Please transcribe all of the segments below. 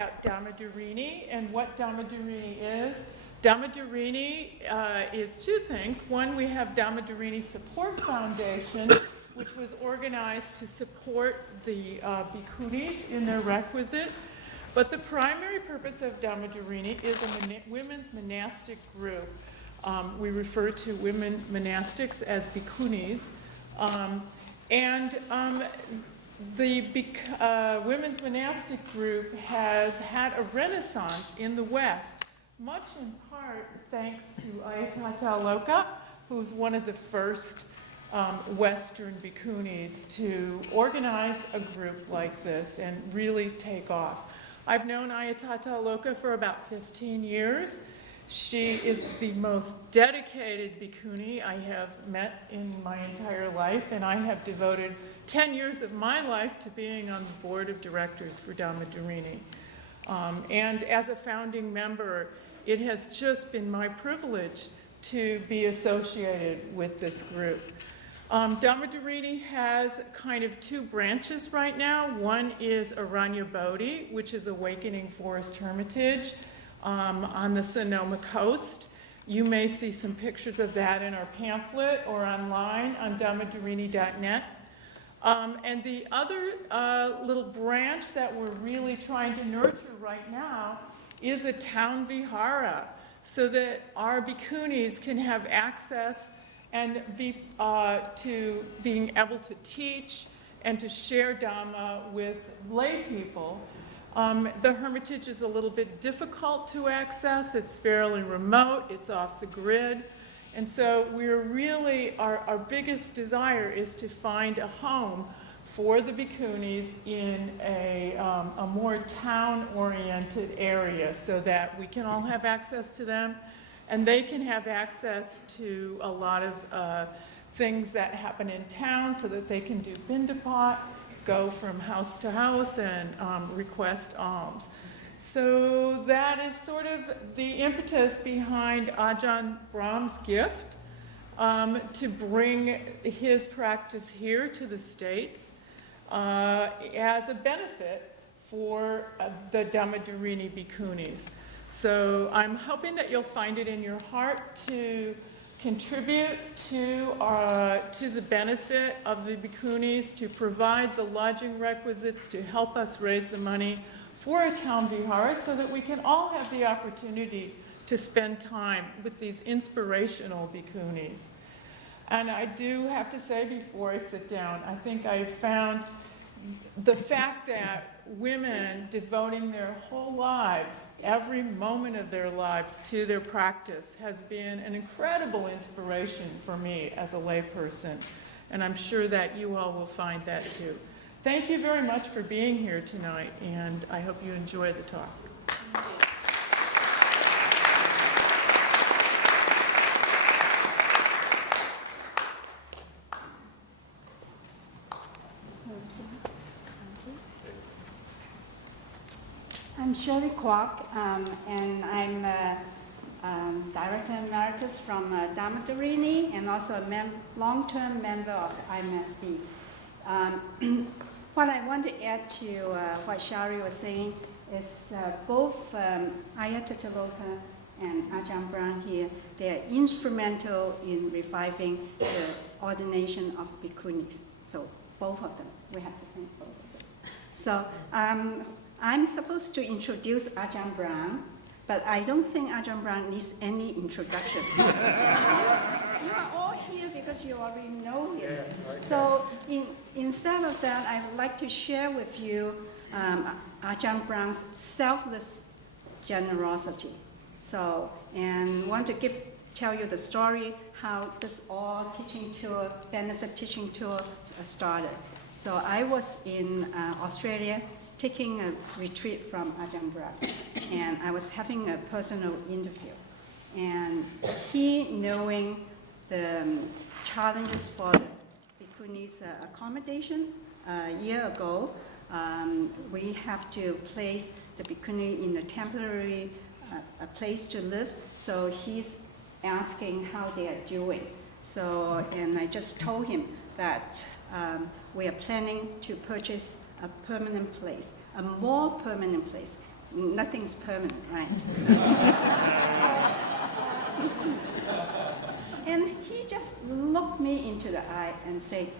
about Dhammadharini and what Dhammadharini is. Dhammadharini is two things. One, we have Dhammadharini Support Foundation, which was organized to support the bhikkhunis in their requisite. But the primary purpose of Dhammadharini is a women's monastic group. We refer to women monastics as bhikkhunis. The women's monastic group has had a renaissance in the West, much in part thanks to Ayatata Loka, who's one of the first Western bhikkhunis to organize a group like this and really take off. I've known Ayatata Loka for about 15 years. She is the most dedicated bhikkhuni I have met in my entire life, and I have devoted 10 years of my life to being on the board of directors for Dhammadharini. And as a founding member, it has just been my privilege to be associated with this group. Dhammadharini has kind of two branches right now. One is Aranya Bodhi, which is Awakening Forest Hermitage on the Sonoma coast. You may see some pictures of that in our pamphlet or online on dhammadharini.net. And the other little branch that we're really trying to nurture right now is a town vihara, so that our bhikkhunis can have access and to being able to teach and to share Dhamma with lay people. The hermitage is a little bit difficult to access. It's fairly remote. It's off the grid. And so we're really, our biggest desire is to find a home for the bhikkhunis in a more town-oriented area so that we can all have access to them and they can have access to a lot of things that happen in town so that they can do bindapat, go from house to house and request alms. So that is sort of the impetus behind Ajahn Brahm's gift to bring his practice here to the States as a benefit for the Dhammadharini bhikkhunis. So I'm hoping that you'll find it in your heart to contribute to the benefit of the bhikkhunis, to provide the lodging requisites, to help us raise the money for a town vihara so that we can all have the opportunity to spend time with these inspirational bhikkhunis. And I do have to say before I sit down, I think I found the fact that women devoting their whole lives, every moment of their lives to their practice has been an incredible inspiration for me as a layperson. And I'm sure that you all will find that too. Thank you very much for being here tonight, and I hope you enjoy the talk. I'm Shirley Kwok, and I'm Director Emeritus from Dhammadharini and also a long-term member of IMSB. What I want to add to what Shari was saying is both Ayatata Loka and Ajahn Brahm here, they are instrumental in reviving the ordination of bhikkhunis. So both of them, we have to thank both of them. So I'm supposed to introduce Ajahn Brahm, but I don't think Ajahn Brahm needs any introduction. You are all here because you already know him. Yeah, okay. So instead of that, I would like to share with you Ajahn Brahm's selfless generosity. So, and want to tell you the story how this all teaching tour, benefit teaching tour started. So I was in Australia taking a retreat from Ajahn Brahm, and I was having a personal interview. And he, knowing the challenges for the bhikkhunis' accommodation a year ago, we have to place the bhikkhuni in a temporary a place to live. So he's asking how they are doing. So, and I just told him that we are planning to purchase a permanent place, a more permanent place. nothing's permanent, right? And he just looked me into the eye and said,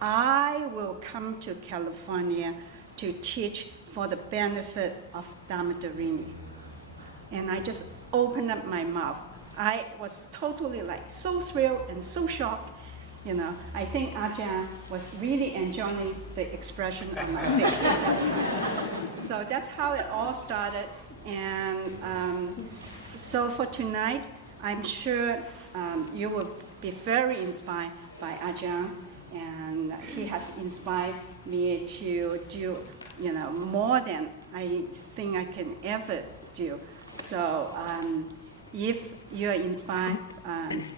I will come to California to teach for the benefit of Dhammadharini. And I just opened up my mouth. I was totally so thrilled and so shocked. I think Ajahn was really enjoying the expression on my face at that time. So that's how it all started. And so for tonight, I'm sure you will be very inspired by Ajahn, and he has inspired me to do, more than I think I can ever do. So if you're inspired,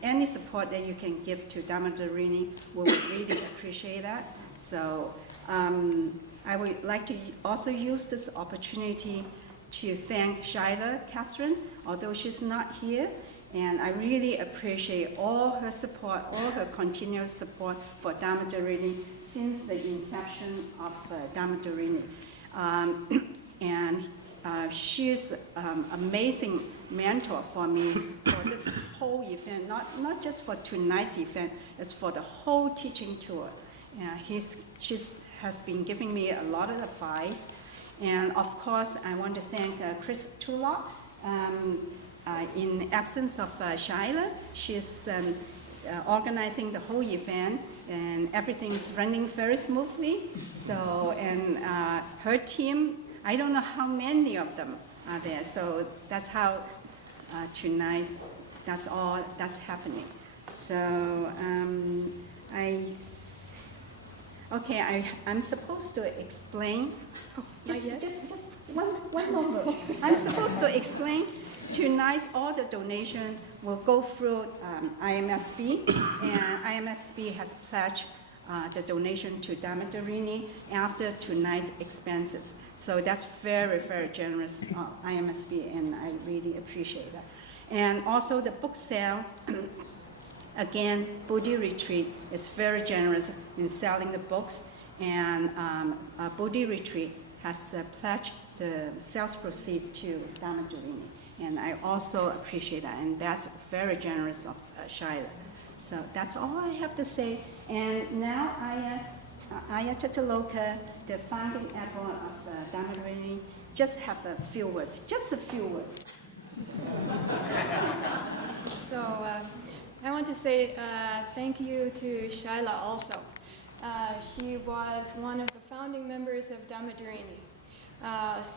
any support that you can give to Dhammadharini, we would really appreciate that. So I would like to also use this opportunity to thank Shaila Catherine, although she's not here. And I really appreciate all her support, all her continuous support for Dhammadharini since the inception of Dhammadharini. And she's an amazing mentor for me for this whole event, not just for tonight's event, it's for the whole teaching tour. She has been giving me a lot of advice. And of course, I want to thank Chris Tulloch. In absence of Shaila, she's organizing the whole event, and everything's running very smoothly. So, and her team, I don't know how many of them are there. So that's how tonight, that's all that's happening. So I'm supposed to explain. Just one more. I'm supposed to explain. Tonight, all the donation will go through IMSB, and IMSB has pledged the donation to Dhammadharini after tonight's expenses. So that's very, very generous IMSB, and I really appreciate that. And also the book sale, again, Bodhi Retreat is very generous in selling the books, and Bodhi Retreat has pledged the sales proceed to Dhammadharini. And I also appreciate that, and that's very generous of Shaila. So that's all I have to say. And now Ayah Tataloka, the founding admiral of Dhammadharini, just have a few words, So I want to say thank you to Shaila also. She was one of the founding members of Dhammadharini.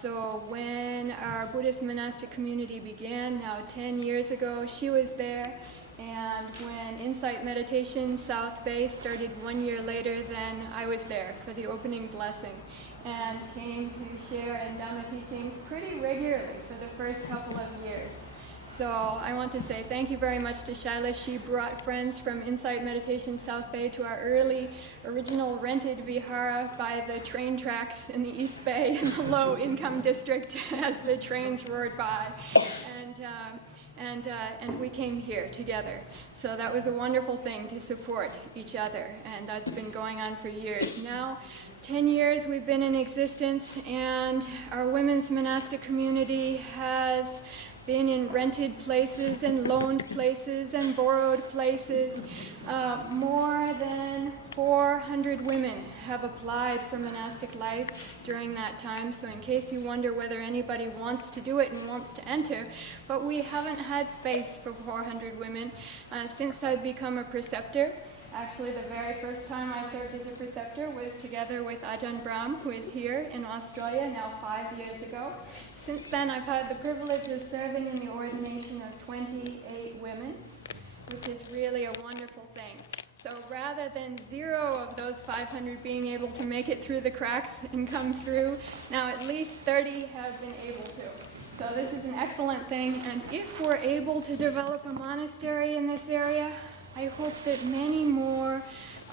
So when our Buddhist monastic community began, now 10 years ago, she was there. And when Insight Meditation South Bay started 1 year later, then I was there for the opening blessing and came to share in Dhamma teachings pretty regularly for the first couple of years. So I want to say thank you very much to Shaila. She brought friends from Insight Meditation South Bay to our original rented vihara by the train tracks in the East Bay in the low-income district as the trains roared by. And we came here together. So that was a wonderful thing to support each other, and that's been going on for years. Now, 10 years we've been in existence, and our women's monastic community has been in rented places and loaned places and borrowed places. More than 400 women have applied for monastic life during that time, so in case you wonder whether anybody wants to do it and wants to enter, but we haven't had space for 400 women since I've become a preceptor. Actually, the very first time I served as a preceptor was together with Ajahn Brahm, who is here in Australia now 5 years ago. Since then, I've had the privilege of serving in the ordination of 28 women, which is really a wonderful thing. So rather than 0 of those 500 being able to make it through the cracks and come through, now at least 30 have been able to. So this is an excellent thing, and if we're able to develop a monastery in this area, I hope that many more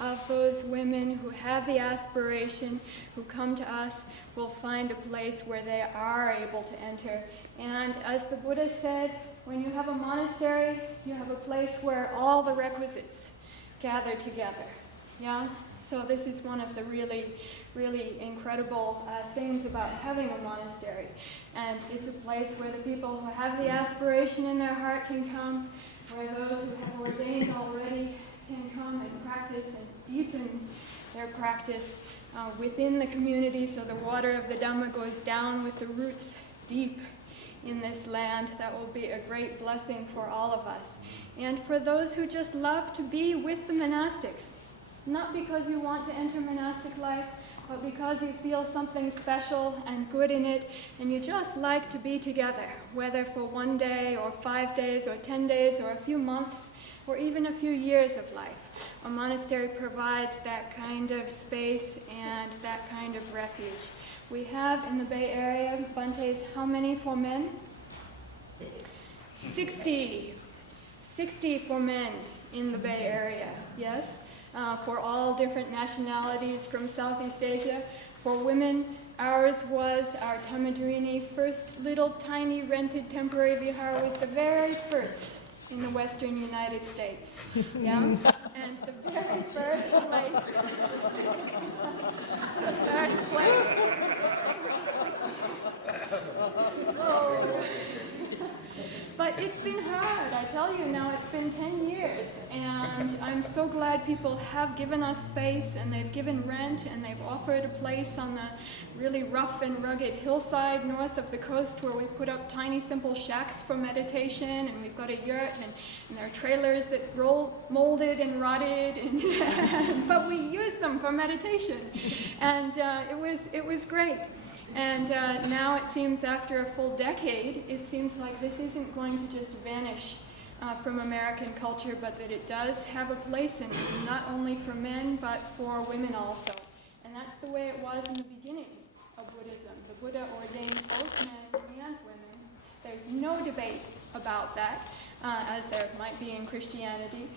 of those women who have the aspiration, who come to us, will find a place where they are able to enter. And as the Buddha said, when you have a monastery, you have a place where all the requisites gather together. Yeah? So this is one of the really, really incredible things about having a monastery. And it's a place where the people who have the aspiration in their heart can come, where those who have ordained already can come and practice and deepen their practice within the community, so the water of the Dhamma goes down with the roots deep in this land. That will be a great blessing for all of us. And for those who just love to be with the monastics, not because you want to enter monastic life, but because you feel something special and good in it, and you just like to be together, whether for 1 day or 5 days or 10 days or a few months or even a few years of life. A monastery provides that kind of space and that kind of refuge. We have in the Bay Area, Bante's, how many for men? 60. 60 for men in the Bay Area, yes? For all different nationalities from Southeast Asia. For women, ours was our Dhammadharini, first little tiny rented temporary vihara, was the very first in the western United States. Yeah? And the very first place. The first place. Oh. But it's been hard, I tell you now, it's been 10 years, and I'm so glad people have given us space, and they've given rent, and they've offered a place on the really rough and rugged hillside north of the coast where we put up tiny simple shacks for meditation, and we've got a yurt, and there are trailers that roll molded and rotted, and but we use them for meditation, and it was great. And now it seems after a full decade, it seems like this isn't going to just vanish from American culture, but that it does have a place in it, not only for men, but for women also. And that's the way it was in the beginning of Buddhism. The Buddha ordained both men and women. There's no debate about that, as there might be in Christianity.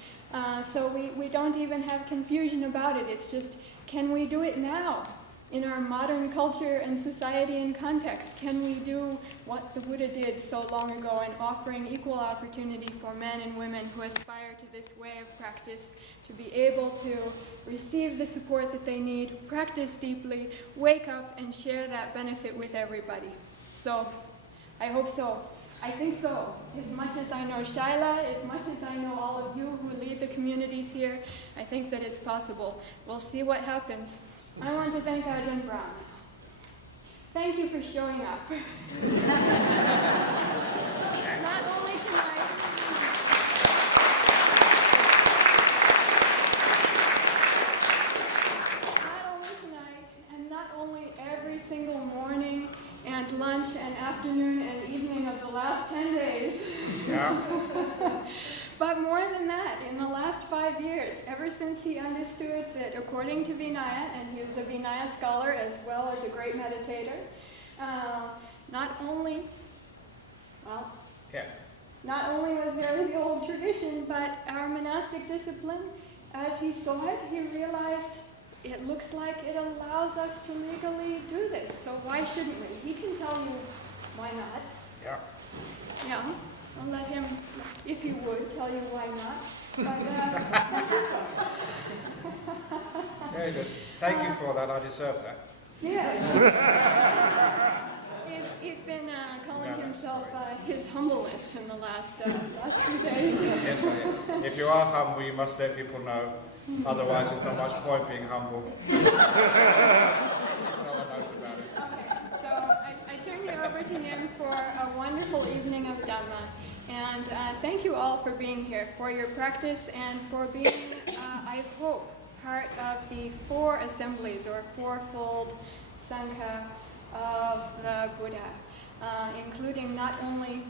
So we don't even have confusion about it. It's just, can we do it now? In our modern culture and society and context, can we do what the Buddha did so long ago in offering equal opportunity for men and women who aspire to this way of practice, to be able to receive the support that they need, practice deeply, wake up and share that benefit with everybody? So, I hope so. I think so. As much as I know Shaila, as much as I know all of you who lead the communities here, I think that it's possible. We'll see what happens. I want to thank Ajahn Brahm. Thank you for showing up. Not only tonight, and not only every single morning and lunch and afternoon and evening of the last 10 days. Yeah. But more than that, in the last 5 years, ever since he understood that according to Vinaya, and he was a Vinaya scholar as well as a great meditator, not only was there the old tradition, but our monastic discipline, as he saw it, he realized it looks like it allows us to legally do this, so why shouldn't we? He can tell you why not. Yeah. Yeah. I'll let him, if he would, tell you why not. But, very good. Thank you for that. I deserve that. Yeah. He's been calling himself his humbleness in the last few days. Yes, I am. If you are humble, you must let people know. Otherwise, there's not much point being humble. No one knows about it. Okay, so I turn you over to him for a wonderful evening of Dhamma. And thank you all for being here, for your practice, and for being, I hope, part of the 4 assemblies, or fourfold Sangha of the Buddha, including not only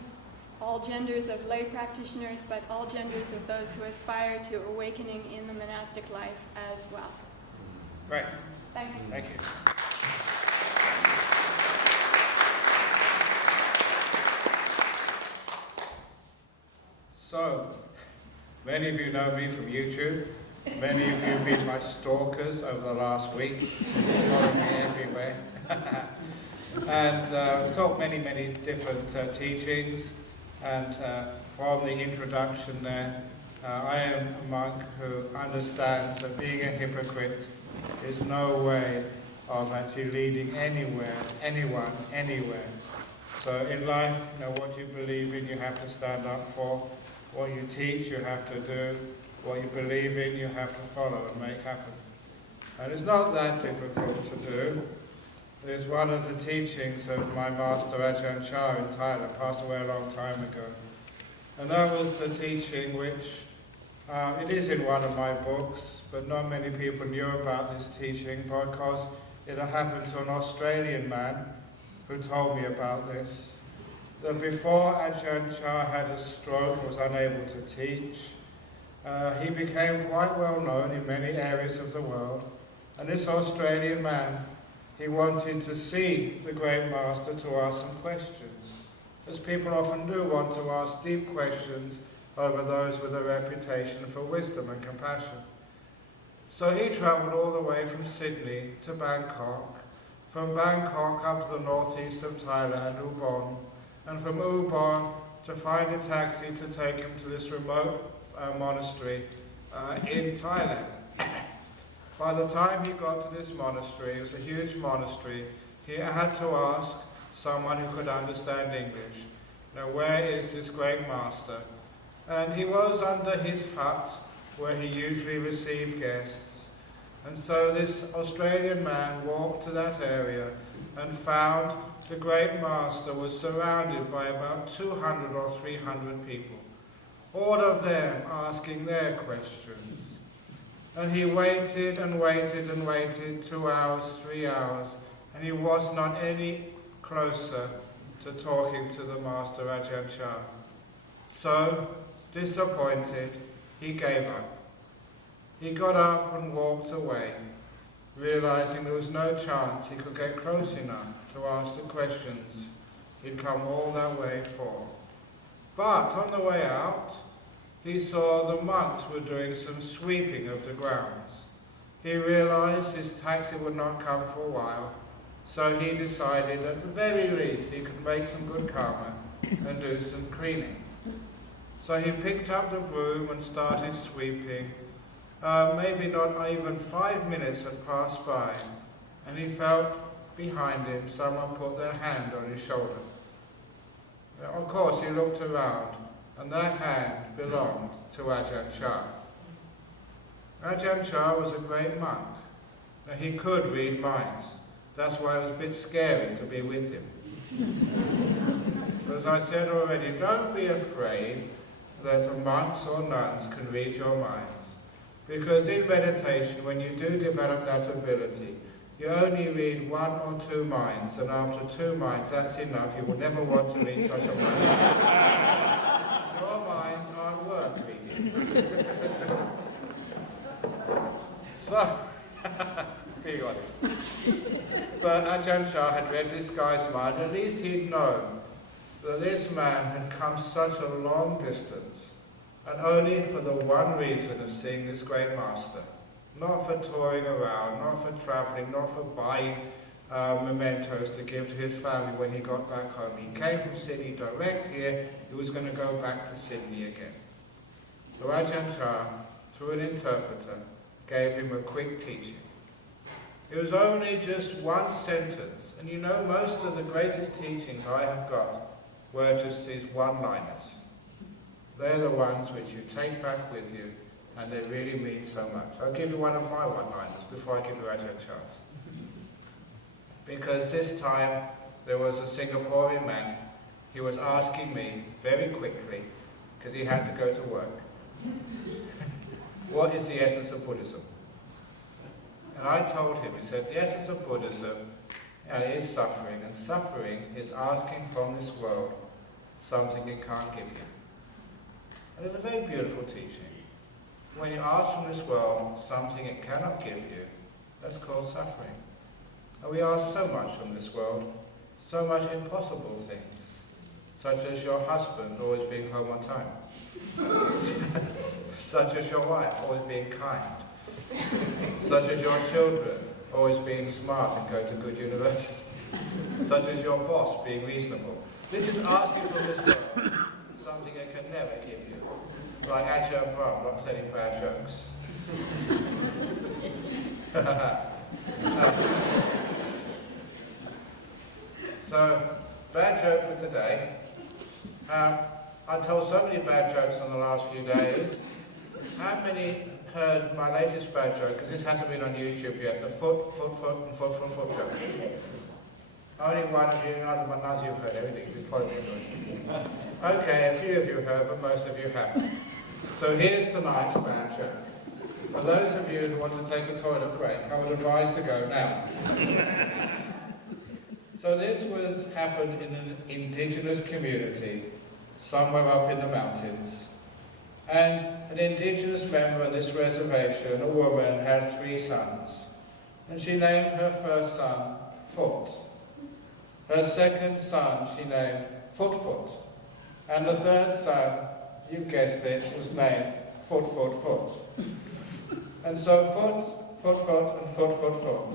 all genders of lay practitioners, but all genders of those who aspire to awakening in the monastic life as well. Right. Thank you. Thank you. So, many of you know me from YouTube. Many of you have been my stalkers over the last week, following me everywhere. And I've taught many different teachings, and from the introduction there, I am a monk who understands that being a hypocrite is no way of actually leading anywhere, anyone, anywhere. So in life, what you believe in, you have to stand up for. What you teach, you have to do. What you believe in, you have to follow and make happen. And it's not that difficult to do. There's one of the teachings of my master Ajahn Brahm in Thailand, passed away a long time ago. And that was the teaching which, it is in one of my books, but not many people knew about this teaching because it happened to an Australian man who told me about this. That before Ajahn Brahm had a stroke and was unable to teach, he became quite well known in many areas of the world. And this Australian man, he wanted to see the great master to ask some questions, as people often do want to ask deep questions over those with a reputation for wisdom and compassion. So he travelled all the way from Sydney to Bangkok, from Bangkok up to the northeast of Thailand, Ubon, and from Ubon to find a taxi to take him to this remote monastery in Thailand. By the time he got to this monastery, it was a huge monastery, he had to ask someone who could understand English, where is this great master? And he was under his hut, where he usually received guests. And so this Australian man walked to that area and found the great master was surrounded by about 200 or 300 people, all of them asking their questions. And he waited and waited and waited 2 hours, 3 hours, and he was not any closer to talking to the master Ajahn Brahm. So, disappointed, he gave up. He got up and walked away, realizing there was no chance he could get close enough to ask the questions he'd come all that way for. But on the way out, he saw the monks were doing some sweeping of the grounds. He realized his taxi would not come for a while, so he decided at the very least he could make some good karma and do some cleaning. So he picked up the broom and started sweeping. Maybe not even 5 minutes had passed by, and he felt behind him someone put their hand on his shoulder. Of course, he looked around, and that hand belonged to Ajahn Brahm. Ajahn Brahm was a great monk. Now, he could read minds. That's why it was a bit scary to be with him. But as I said already, don't be afraid that the monks or nuns can read your minds. Because in meditation, when you do develop that ability, you only read 1 or 2 minds, and after 2 minds, that's enough. You will never want to read such a mind. Your minds aren't worth reading. So, be honest. But Ajahn Brahm had read this guy's mind. At least he'd known that this man had come such a long distance, and only for the one reason of seeing this great master. Not for touring around, not for travelling, not for buying mementos to give to his family when he got back home. He came from Sydney direct here. He was going to go back to Sydney again. So Ajahn Brahm, through an interpreter, gave him a quick teaching. It was only just one sentence, and most of the greatest teachings I have got were just these one-liners. They're the ones which you take back with you, and they really mean so much. I'll give you one of my one-liners before I give you Ajahn Brahm's. Because this time there was a Singaporean man. He was asking me very quickly, because he had to go to work, what is the essence of Buddhism? And I told him, he said, the essence of Buddhism is suffering, and suffering is asking from this world something it can't give you. And it's a very beautiful teaching. When you ask from this world something it cannot give you, that's called suffering. And we ask so much from this world, so much impossible things, such as your husband always being home on time, such as your wife always being kind, such as your children always being smart and going to good universities, such as your boss being reasonable. This is asking from this world something it can never give you. Like Ajahn Brahm, not telling bad jokes. So, bad joke for today. I told so many bad jokes in the last few days. How many heard my latest bad joke? Because this hasn't been on YouTube yet. The foot joke. Only one of you, none of you have heard everything. You've been following me. Okay, a few of you heard, but most of you haven't. So here's tonight's bad joke. For those of you who want to take a toilet break, I would advise to go now. So this happened in an indigenous community, somewhere up in the mountains. And an indigenous member of this reservation, a woman, had 3 sons. And she named her first son Foot. Her second son she named Foot. And the third son, you guessed it, was named Foot. And so Foot, and Foot.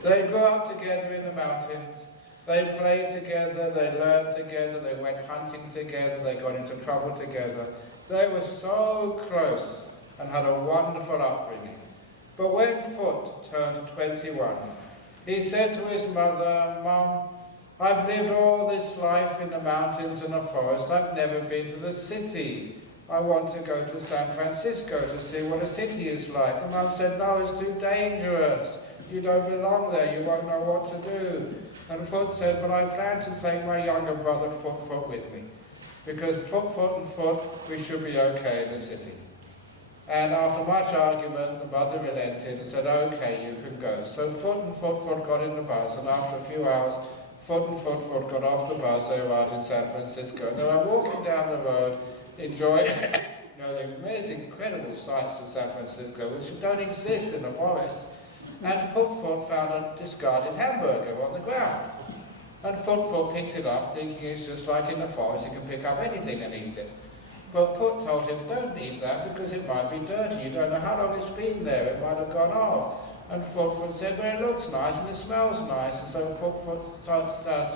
They grew up together in the mountains. They played together, they learned together, they went hunting together, they got into trouble together. They were so close and had a wonderful upbringing. But when Foot turned 21, he said to his mother, "Mum, I've lived all this life in the mountains and the forest. I've never been to the city. I want to go to San Francisco to see what a city is like." And Mum said, "No, it's too dangerous. You don't belong there. You won't know what to do." And Foot said, "But I plan to take my younger brother Foot with me. Because Foot, we should be okay in the city." And after much argument, the mother relented and said, "Okay, you can go." So Foot got in the bus, and after a few hours, Foot got off the bus. They arrived in San Francisco. And they were walking down the road, enjoying the amazing, incredible sights of San Francisco, which don't exist in the forest. And Foot found a discarded hamburger on the ground. And Foot picked it up, thinking it's just like in the forest, you can pick up anything and eat it. But Foot told him, "Don't eat that because it might be dirty. You don't know how long it's been there. It might have gone off." And Foot said, "Well, it looks nice and it smells nice." And so Foot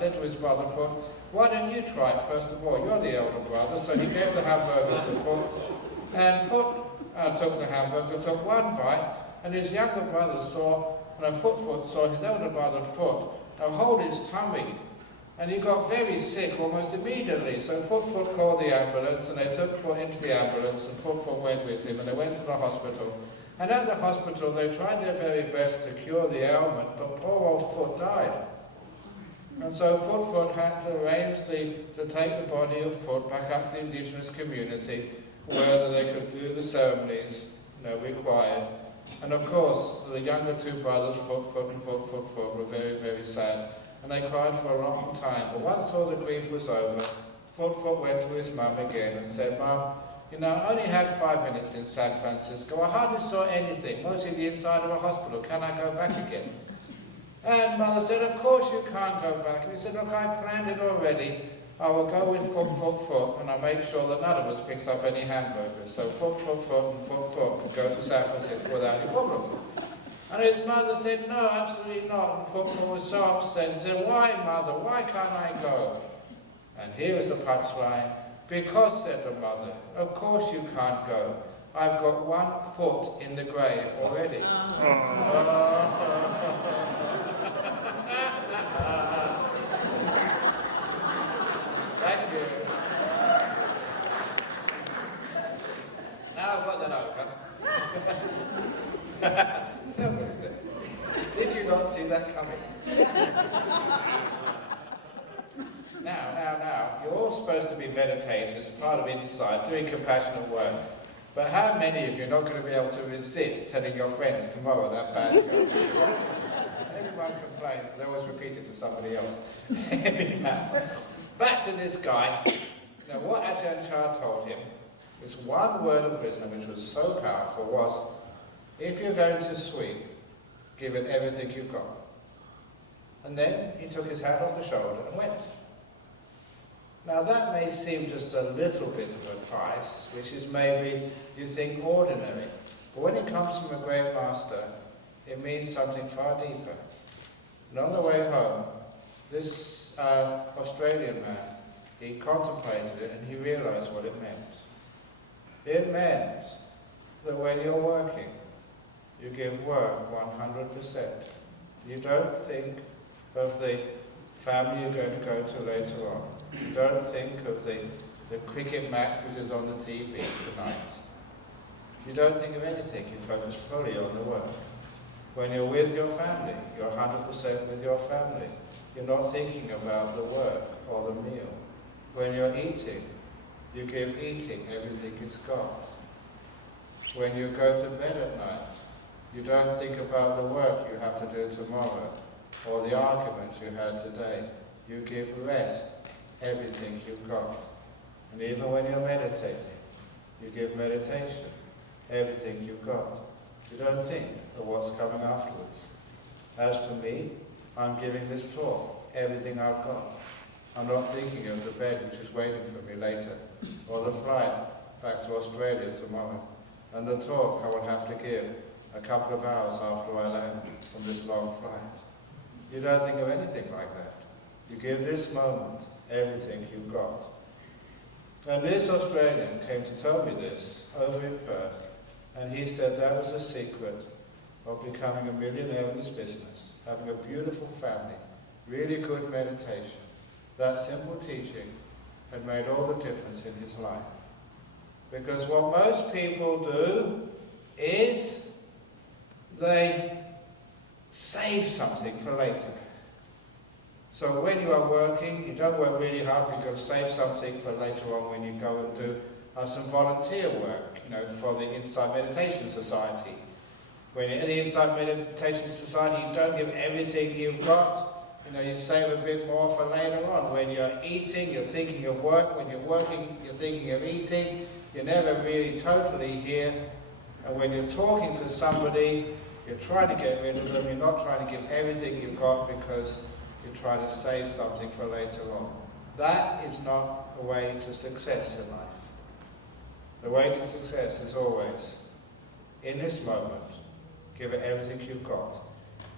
said to his brother Foot, "Why don't you try it first of all? You're the elder brother." So he gave the hamburger to Foot. And Foot took the hamburger, took one bite, and his younger brother saw, Foot saw his elder brother Foot hold his tummy, and he got very sick almost immediately. So Foot called the ambulance, and they took Foot into the ambulance, and Foot went with him, and they went to the hospital. And at the hospital, they tried their very best to cure the ailment, but poor old Foot died. And so Foot had to arrange to take the body of Foot back up to the indigenous community, where they could do the ceremonies required. And of course, the younger 2 brothers, Foot were very, very sad. And they cried for a long time. But once all the grief was over, Foot went to his mum again and said, "Mum, I only had 5 minutes in San Francisco. I hardly saw anything, mostly the inside of a hospital. Can I go back again?" And Mother said, "Of course you can't go back." And he said, "Look, I planned it already. I will go with Foot, and I'll make sure that none of us picks up any hamburgers. So Foot and Foot could go to San Francisco without any problems." And his mother said, "No, absolutely not." And Foot was so upset and said, "Why, Mother? Why can't I go?" And here is the punchline. "Because," said the mother, "of course you can't go. I've got 1 foot in the grave already." Thank you. Now I've got that over. Did you not see that coming? Now, you're all supposed to be meditators, part of insight, doing compassionate work. But how many of you are not going to be able to resist telling your friends tomorrow that bad joke? Everyone complains, but they always repeat it to somebody else. Anyhow, back to this guy. Now, what Ajahn Chah told him, this one word of wisdom which was so powerful was, if you're going to sweep, give it everything you've got. And then he took his hand off the shoulder and went. Now that may seem just a little bit of advice, which is maybe, you think, ordinary. But when it comes from a great master, it means something far deeper. And on the way home, this Australian man, he contemplated it and he realized what it meant. It meant that when you're working, you give work 100%. You don't think of the family you're going to go to later on. You don't think of the cricket match which is on the TV tonight. You don't think of anything, you focus fully on the work. When you're with your family, you're 100% with your family. You're not thinking about the work or the meal. When you're eating, you give eating everything it's got. When you go to bed at night, you don't think about the work you have to do tomorrow or the arguments you had today. You give rest everything you've got. And even when you're meditating, you give meditation everything you've got. You don't think of what's coming afterwards. As for me, I'm giving this talk everything I've got. I'm not thinking of the bed which is waiting for me later, or the flight back to Australia tomorrow, and the talk I will have to give a couple of hours after I land from this long flight. You don't think of anything like that. You give this moment everything you've got. And this Australian came to tell me this over in Perth, and he said that was the secret of becoming a millionaire in this business, having a beautiful family, really good meditation. That simple teaching had made all the difference in his life. Because what most people do is they save something for later. So when you are working, you don't work really hard, you go save something for later on when you go and do some volunteer work, for the Insight Meditation Society. When you're in the Insight Meditation Society, you don't give everything you've got. You save a bit more for later on. When you're eating, you're thinking of work. When you're working, you're thinking of eating. You're never really totally here. And when you're talking to somebody, you're trying to get rid of them. You're not trying to give everything you've got because you're trying to save something for later on. That is not the way to success in life. The way to success is always, in this moment, give it everything you've got.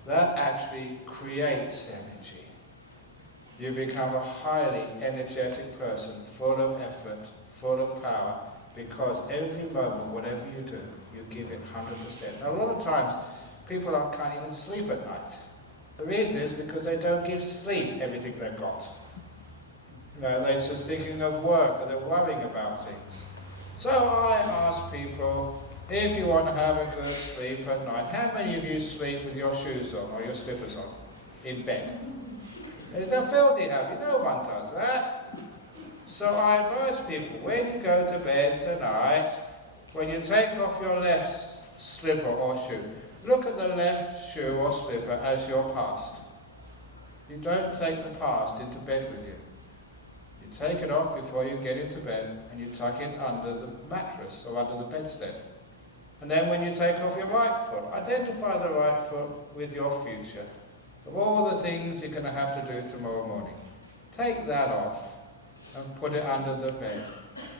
That actually creates energy. You become a highly energetic person, full of effort, full of power, because every moment, whatever you do, you give it 100%. Now, a lot of times, people can't even sleep at night. The reason is because they don't give sleep everything they've got. They're just thinking of work, or they're worrying about things. So I ask people, if you want to have a good sleep at night, how many of you sleep with your shoes on or your slippers on in bed? It's a filthy habit. No one does that. So I advise people, when you go to bed tonight, when you take off your left slipper or shoe, look at the left shoe or slipper as your past. You don't take the past into bed with you. You take it off before you get into bed and you tuck it under the mattress or under the bedstead. And then when you take off your right foot, identify the right foot with your future. Of all the things you're going to have to do tomorrow morning, take that off and put it under the bed.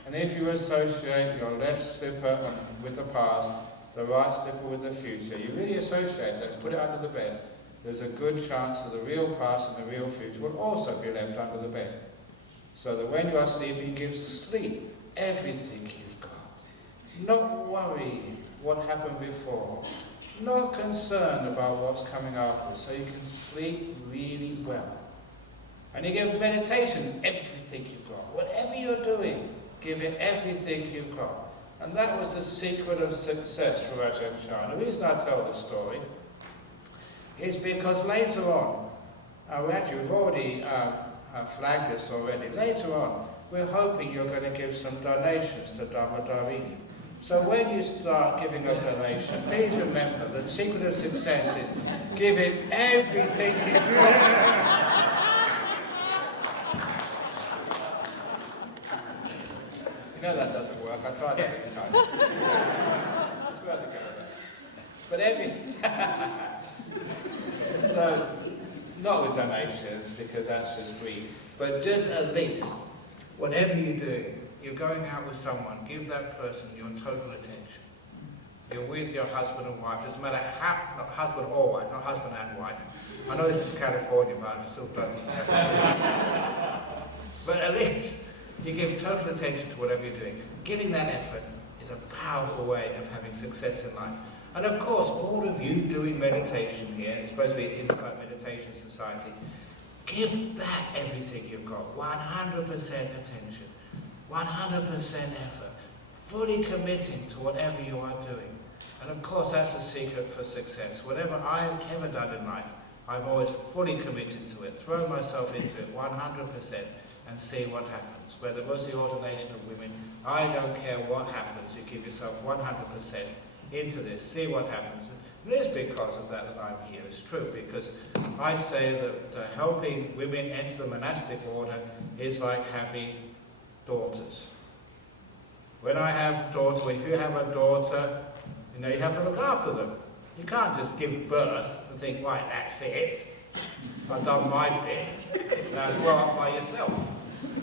And if you associate your left slipper with the past, the right slipper with the future, you really associate that and put it under the bed, there's a good chance that the real past and the real future will also be left under the bed. So that when you are sleeping, you give sleep everything you've got. Not worrying what happened before. Not concerned about what's coming after, so you can sleep really well. And you give meditation everything you've got. Whatever you're doing, give it everything you've got. And that was the secret of success for Ajahn Brahm. The reason I tell this story is because later on, we've already flagged this already. Later on, we're hoping you're going to give some donations to Dhammadharini. So when you start giving a donation, please remember the secret of success is give it everything you've got. That doesn't work. I tried that every time. It's worth a go. But so, not with donations, because that's just greed, but just at least, whatever you do, you're going out with someone, give that person your total attention. You're with your husband and wife, doesn't matter how, not husband or wife, not husband and wife. I know this is California, but I still don't. But at least, you give total attention to whatever you're doing. Giving that effort is a powerful way of having success in life. And of course, all of you doing meditation here, especially Insight Meditation Society, Give that everything you've got, 100% attention, 100% effort, fully committing to whatever you are doing. And of course that's a secret for success. Whatever I've ever done in life, I've always fully committed to it, thrown myself into it 100% and see what happens. Whether it was the ordination of women, I don't care what happens, you give yourself 100% into this, see what happens. And it is because of that I'm here. It's true, because I say that helping women enter the monastic order is like having daughters. When I have daughters, if you have a daughter, you have to look after them. You can't just give birth and think, right, that's it. I've done my bit. Now grow up by yourself.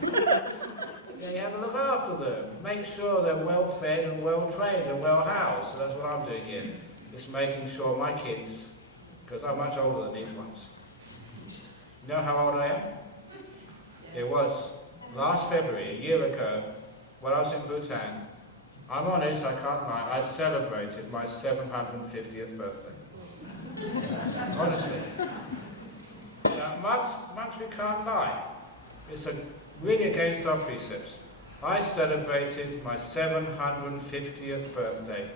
You have to look after them. Make sure they're well fed and well trained and well housed. So that's what I'm doing here. Just making sure my kids, because I'm much older than these ones. You know how old I am? It was last February, a year ago, when I was in Bhutan. I'm honest, I can't lie, I celebrated my 750th birthday. Honestly. Now, monks, we can't lie. It's really against our precepts. I celebrated my 750th birthday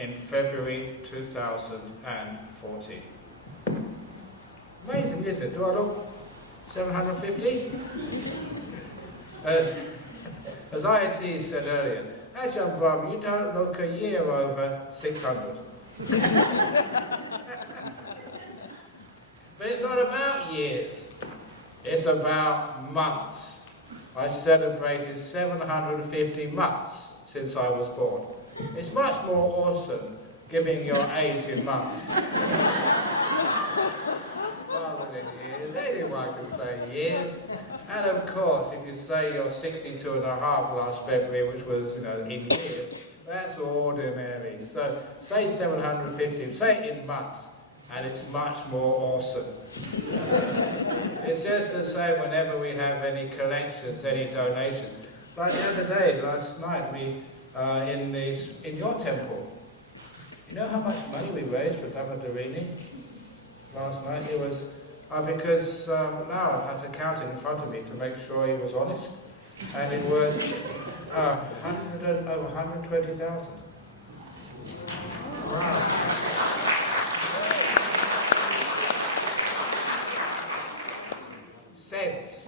in February 2014. Amazing, isn't it? Do I look 750? As IIT said earlier, Ajahn Brahm, you don't look a year over 600. But it's not about years, it's about months. I celebrated 750 months since I was born. It's much more awesome giving your age in months rather than years. Anyone can say years. And of course, if you say you're 62 and a half last February, which was, in years, that's ordinary. So say 750, say it in months, and it's much more awesome. It's just the same whenever we have any collections, any donations. Like the other day, last night, we in your temple, you know how much money we raised for Dhammadharini? Last night it was, because now I had to count it in front of me to make sure he was honest, and it was over 120,000. Wow. Cents.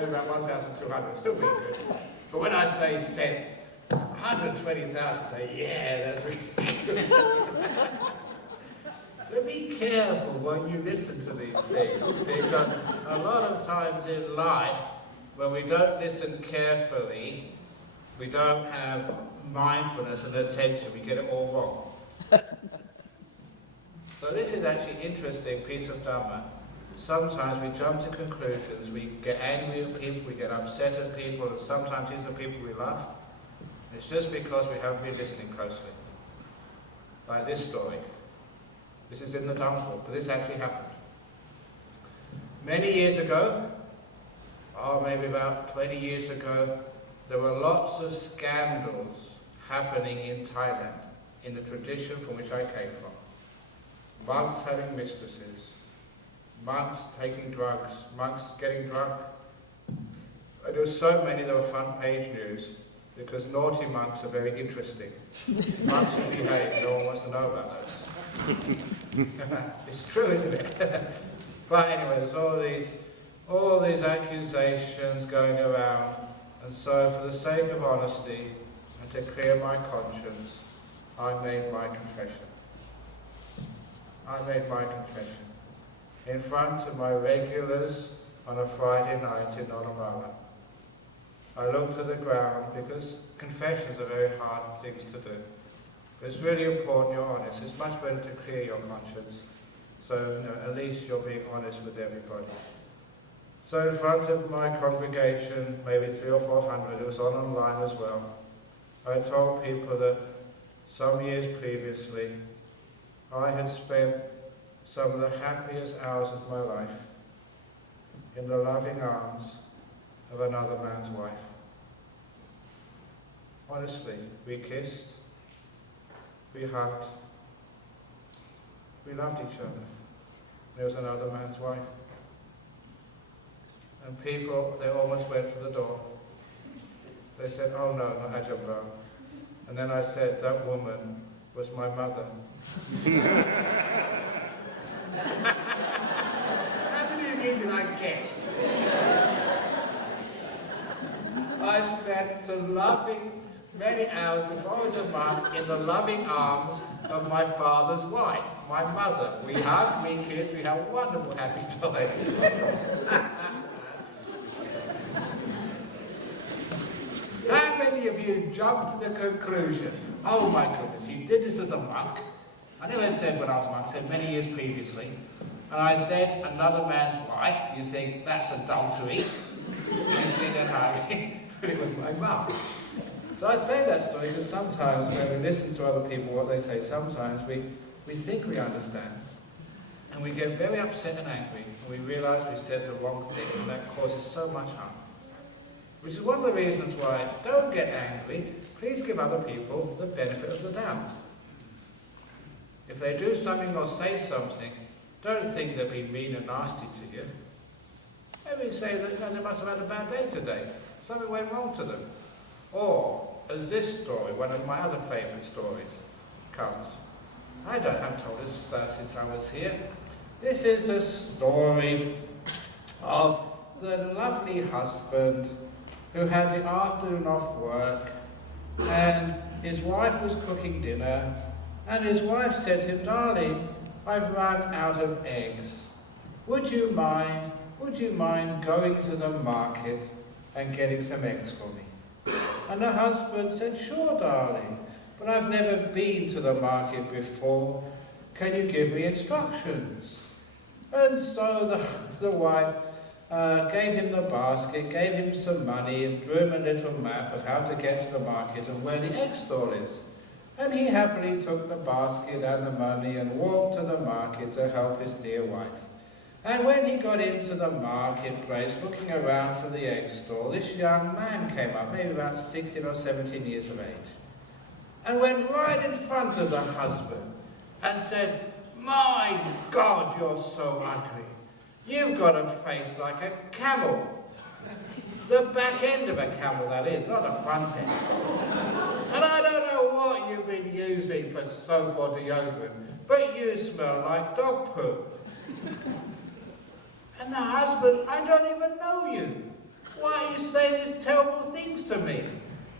About 1,200, still pretty good. But when I say cents, 120,000, say, yeah, that's really good. So be careful when you listen to these things, because a lot of times in life, when we don't listen carefully, we don't have mindfulness and attention, we get it all wrong. So this is actually an interesting piece of Dhamma. Sometimes we jump to conclusions, we get angry at people, we get upset at people, and sometimes these are people we love. It's just because we haven't been listening closely. Like this story. This is in the Dhamma book, but this actually happened. Many years ago, maybe about 20 years ago, there were lots of scandals happening in Thailand, in the tradition from which I came from. Monks having mistresses, monks taking drugs, monks getting drunk. And there were so many that were front page news, because naughty monks are very interesting. Monks who behave, no one wants to know about those. It's true, isn't it? But anyway, there's all these accusations going around, and so for the sake of honesty and to clear my conscience, I made my confession. I made my confession in front of my regulars on a Friday night in Nonamala. I looked to the ground, because confessions are very hard things to do. But it's really important you're honest. It's much better to clear your conscience. So at least you're being honest with everybody. So in front of my congregation, maybe 300 or 400, it was online as well, I told people that some years previously, I had spent some of the happiest hours of my life in the loving arms of another man's wife. Honestly, we kissed, We hugged. We loved each other. There was another man's wife. And people, they almost went for the door. They said, "Oh no, not Ajahn Brahm." And then I said, "That woman was my mother." How many of you did I get? I spent some loving many hours before I was a monk in the loving arms of my father's wife, my mother. We hugged, we kissed, we had a wonderful happy time. How many of you jumped to the conclusion, "Oh my goodness, he did this as a monk"? I never said when I was a monk, I said many years previously. And I said, "Another man's wife," you think that's adultery. You see that it was my mum. So I say that story because sometimes when we listen to other people, what they say, sometimes we think we understand. And we get very upset and angry, and we realise we said the wrong thing, and that causes so much harm. Which is one of the reasons why, don't get angry, please give other people the benefit of the doubt. If they do something or say something, don't think they're being mean and nasty to you. Maybe say that they must have had a bad day today. Something went wrong to them. Or, as this story, one of my other favourite stories, comes. I haven't told this since I was here. This is a story of the lovely husband who had the afternoon off work, and his wife was cooking dinner, and his wife said to him, "Darling, I've run out of eggs. Would you mind going to the market and getting some eggs for me?" And the husband said, "Sure, darling, but I've never been to the market before. Can you give me instructions?" And so the wife gave him the basket, gave him some money, and drew him a little map of how to get to the market and where the egg stall is. And he happily took the basket and the money and walked to the market to help his dear wife. And when he got into the marketplace, looking around for the egg stall, this young man came up, maybe about 16 or 17 years of age, and went right in front of the husband and said, "My God, you're so ugly. You've got a face like a camel." The back end of a camel, that is, not the front end. "And I don't know what you've been using for soap or deodorant, but you smell like dog poo." And the husband, "I don't even know you. Why are you saying these terrible things to me?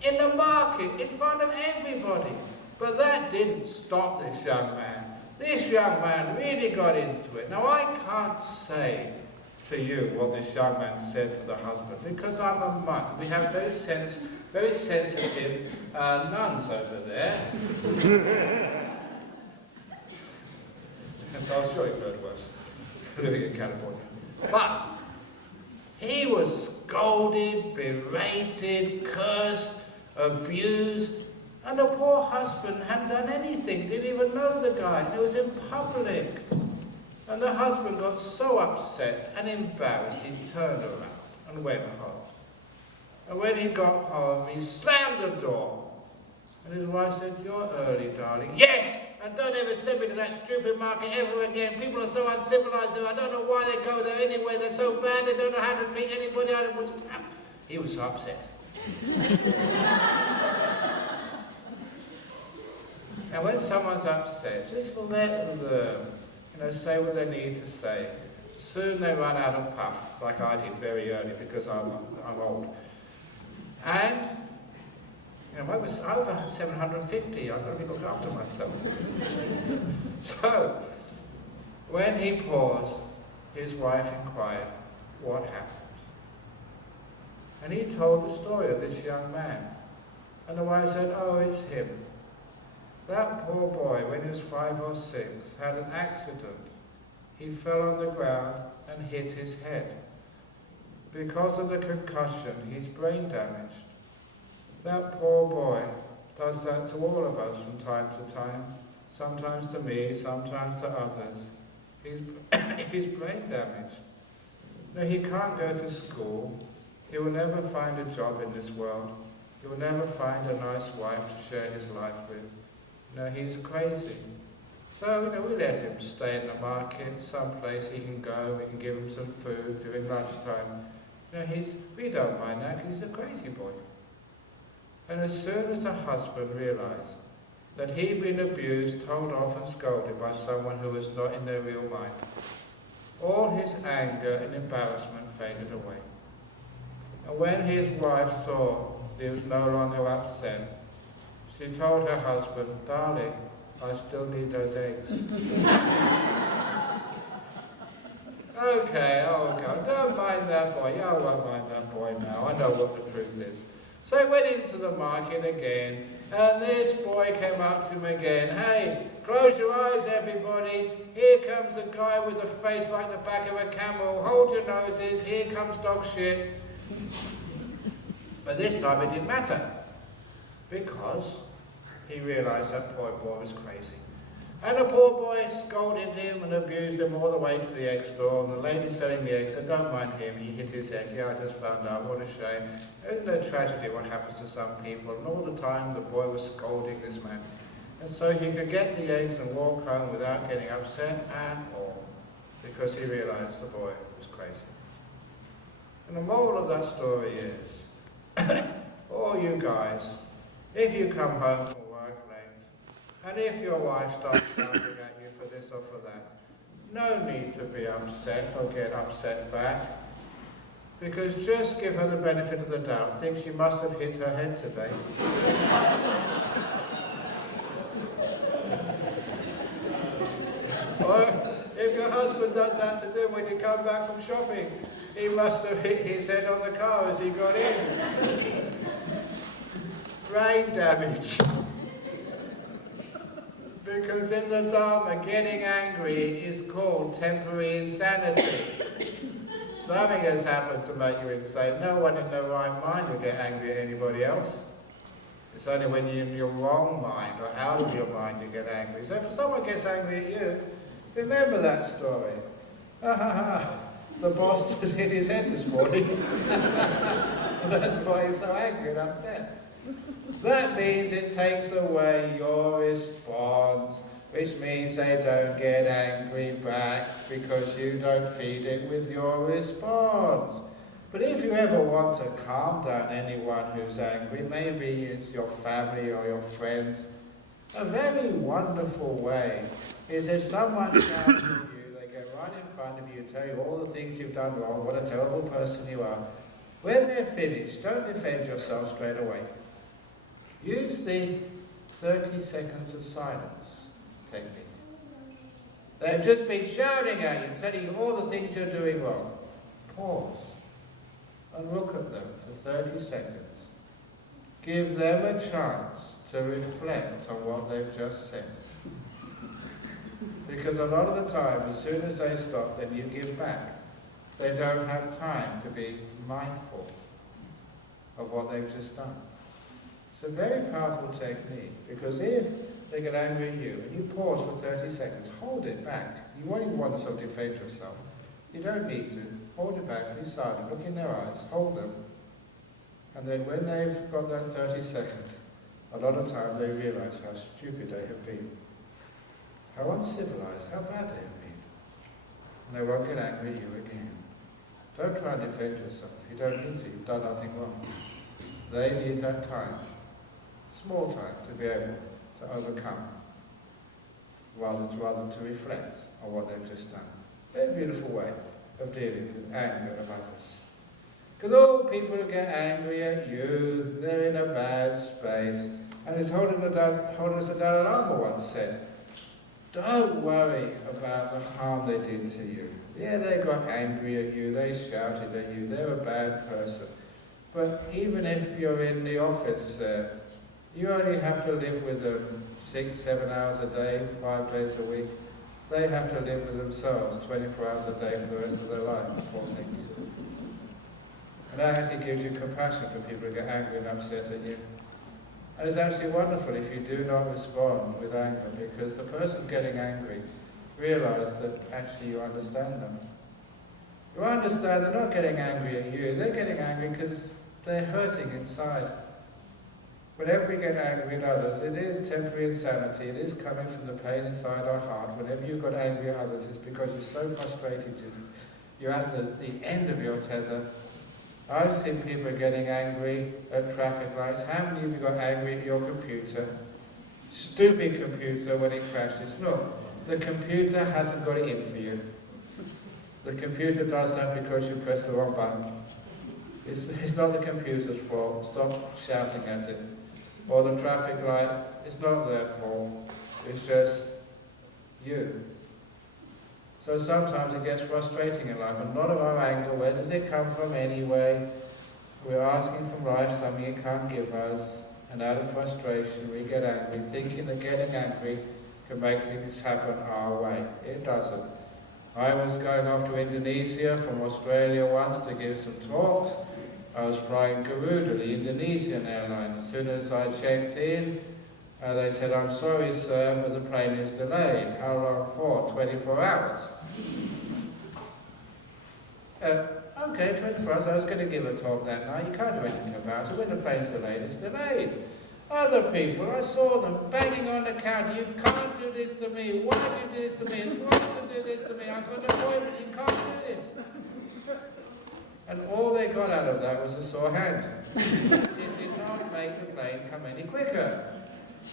In the market, in front of everybody." But that didn't stop this young man. This young man really got into it. Now, I can't say to you what this young man said to the husband, because I'm a monk. We have very sensitive nuns over there. And I was sure you've heard worse, living in California. But he was scolded, berated, cursed, abused, and the poor husband hadn't done anything, didn't even know the guy. It was in public. And the husband got so upset and embarrassed, he turned around and went home. And when he got home, he slammed the door. And his wife said, "You're early, darling." "Yes, and don't ever send me to that stupid market ever again. People are so uncivilized there. I don't know why they go there anyway. They're so bad, they don't know how to treat anybody." He was so upset. And when someone's upset, just let them, say what they need to say. Soon they run out of puff, like I did very early because I'm old. And I was over 750. I've got to look after myself. So when he paused, his wife inquired, "What happened?" And he told the story of this young man. And the wife said, "Oh, it's him. That poor boy, when he was 5 or 6, had an accident. He fell on the ground and hit his head. Because of the concussion, he's brain damaged. That poor boy does that to all of us from time to time, sometimes to me, sometimes to others. He's brain damaged. No, he can't go to school. He will never find a job in this world. He will never find a nice wife to share his life with. He's crazy. So, we let him stay in the market, someplace he can go, we can give him some food during lunchtime. We don't mind that because he's a crazy boy. And as soon as the husband realised that he'd been abused, told off and scolded by someone who was not in their real mind, all his anger and embarrassment faded away. And when his wife saw that he was no longer upset, she told her husband, "Darling, I still need those eggs." Okay, don't mind that boy. I won't mind that boy now. I know what the truth is. So he went into the market again, and this boy came up to him again. "Hey, close your eyes, everybody. Here comes a guy with a face like the back of a camel. Hold your noses. Here comes dog shit." But this time it didn't matter, because he realised that poor boy was crazy. And the poor boy scolded him and abused him all the way to the egg store, and the lady selling the eggs said, "Don't mind him, he hit his egg. Yeah, I just found out, what a shame." Isn't it a tragedy what happens to some people? And all the time the boy was scolding this man. And so he could get the eggs and walk home without getting upset at all, because he realised the boy was crazy. And the moral of that story is, all you guys, if you come home from work late, and if your wife starts shouting at you for this or for that, no need to be upset or get upset back, because just give her the benefit of the doubt. Think she must have hit her head today. Or if your husband does that to do when you come back from shopping, he must have hit his head on the car as he got in. Brain damage. Because in the Dharma, getting angry is called temporary insanity. Something has happened to make you insane. No one in their right mind will get angry at anybody else. It's only when you're in your wrong mind or out of your mind you get angry. So if someone gets angry at you, remember that story. The boss just hit his head this morning. That's why he's so angry and upset. That means it takes away your response, which means they don't get angry back because you don't feed it with your response. But if you ever want to calm down anyone who's angry, maybe it's your family or your friends, a very wonderful way is if someone shouts at you, they go right in front of you, tell you all the things you've done wrong, what a terrible person you are. When they're finished, don't defend yourself straight away. Use the 30 seconds of silence technique. They've just been shouting at you, telling you all the things you're doing wrong. Pause and look at them for 30 seconds. Give them a chance to reflect on what they've just said. Because a lot of the time, as soon as they stop, then you give back. They don't have time to be mindful of what they've just done. It's a very powerful technique, because if they get angry at you and you pause for 30 seconds, hold it back. You won't even want to defend yourself. You don't need to. Hold it back, be silent, look in their eyes, hold them. And then when they've got that 30 seconds, a lot of time they realise how stupid they have been, how uncivilized, how bad they have been. And they won't get angry at you again. Don't try and defend yourself. You don't need to. You've done nothing wrong. They need that time, small time, to be able to overcome, rather to reflect on what they've just done. Very beautiful way of dealing with anger of others. Because all people who get angry at you, they're in a bad space. And as Holiness the Dalai Lama once said, don't worry about the harm they did to you. Yeah, they got angry at you, they shouted at you, they're a bad person. But even if you're in the office there, you only have to live with them 6-7 hours a day, 5 days a week. They have to live with themselves 24 hours a day for the rest of their life, poor things. And that actually gives you compassion for people who get angry and upset at you. And it's actually wonderful if you do not respond with anger, because the person getting angry realises that actually you understand them. You understand they're not getting angry at you, they're getting angry because they're hurting inside. Whenever we get angry at others, it is temporary insanity. It is coming from the pain inside our heart. Whenever you got angry at others, it's because you're so frustrated. You're at the end of your tether. I've seen people getting angry at traffic lights. How many of you got angry at your computer? Stupid computer when it crashes. Look, the computer hasn't got it in for you. The computer does that because you press the wrong button. It's not the computer's fault. Stop shouting at it. Or the traffic light, it's not their fault. It's just you. So sometimes it gets frustrating in life. And a lot of our anger, where does it come from anyway? We're asking from life something it can't give us. And out of frustration we get angry, thinking that getting angry can make things happen our way. It doesn't. I was going off to Indonesia from Australia once to give some talks. I was flying Garuda, the Indonesian airline. As soon as I checked in, they said, "I'm sorry, sir, but the plane is delayed." How long for? 24 hours. Okay, 24 hours. I was going to give a talk that night. You can't do anything about it. When the plane's delayed, it's delayed. Other people, I saw them banging on the counter. "You can't do this to me. Why do you do this to me? It's wrong to do this to me. I've got an appointment. You can't do this." And all they got out of that was a sore hand. It did not make the plane come any quicker.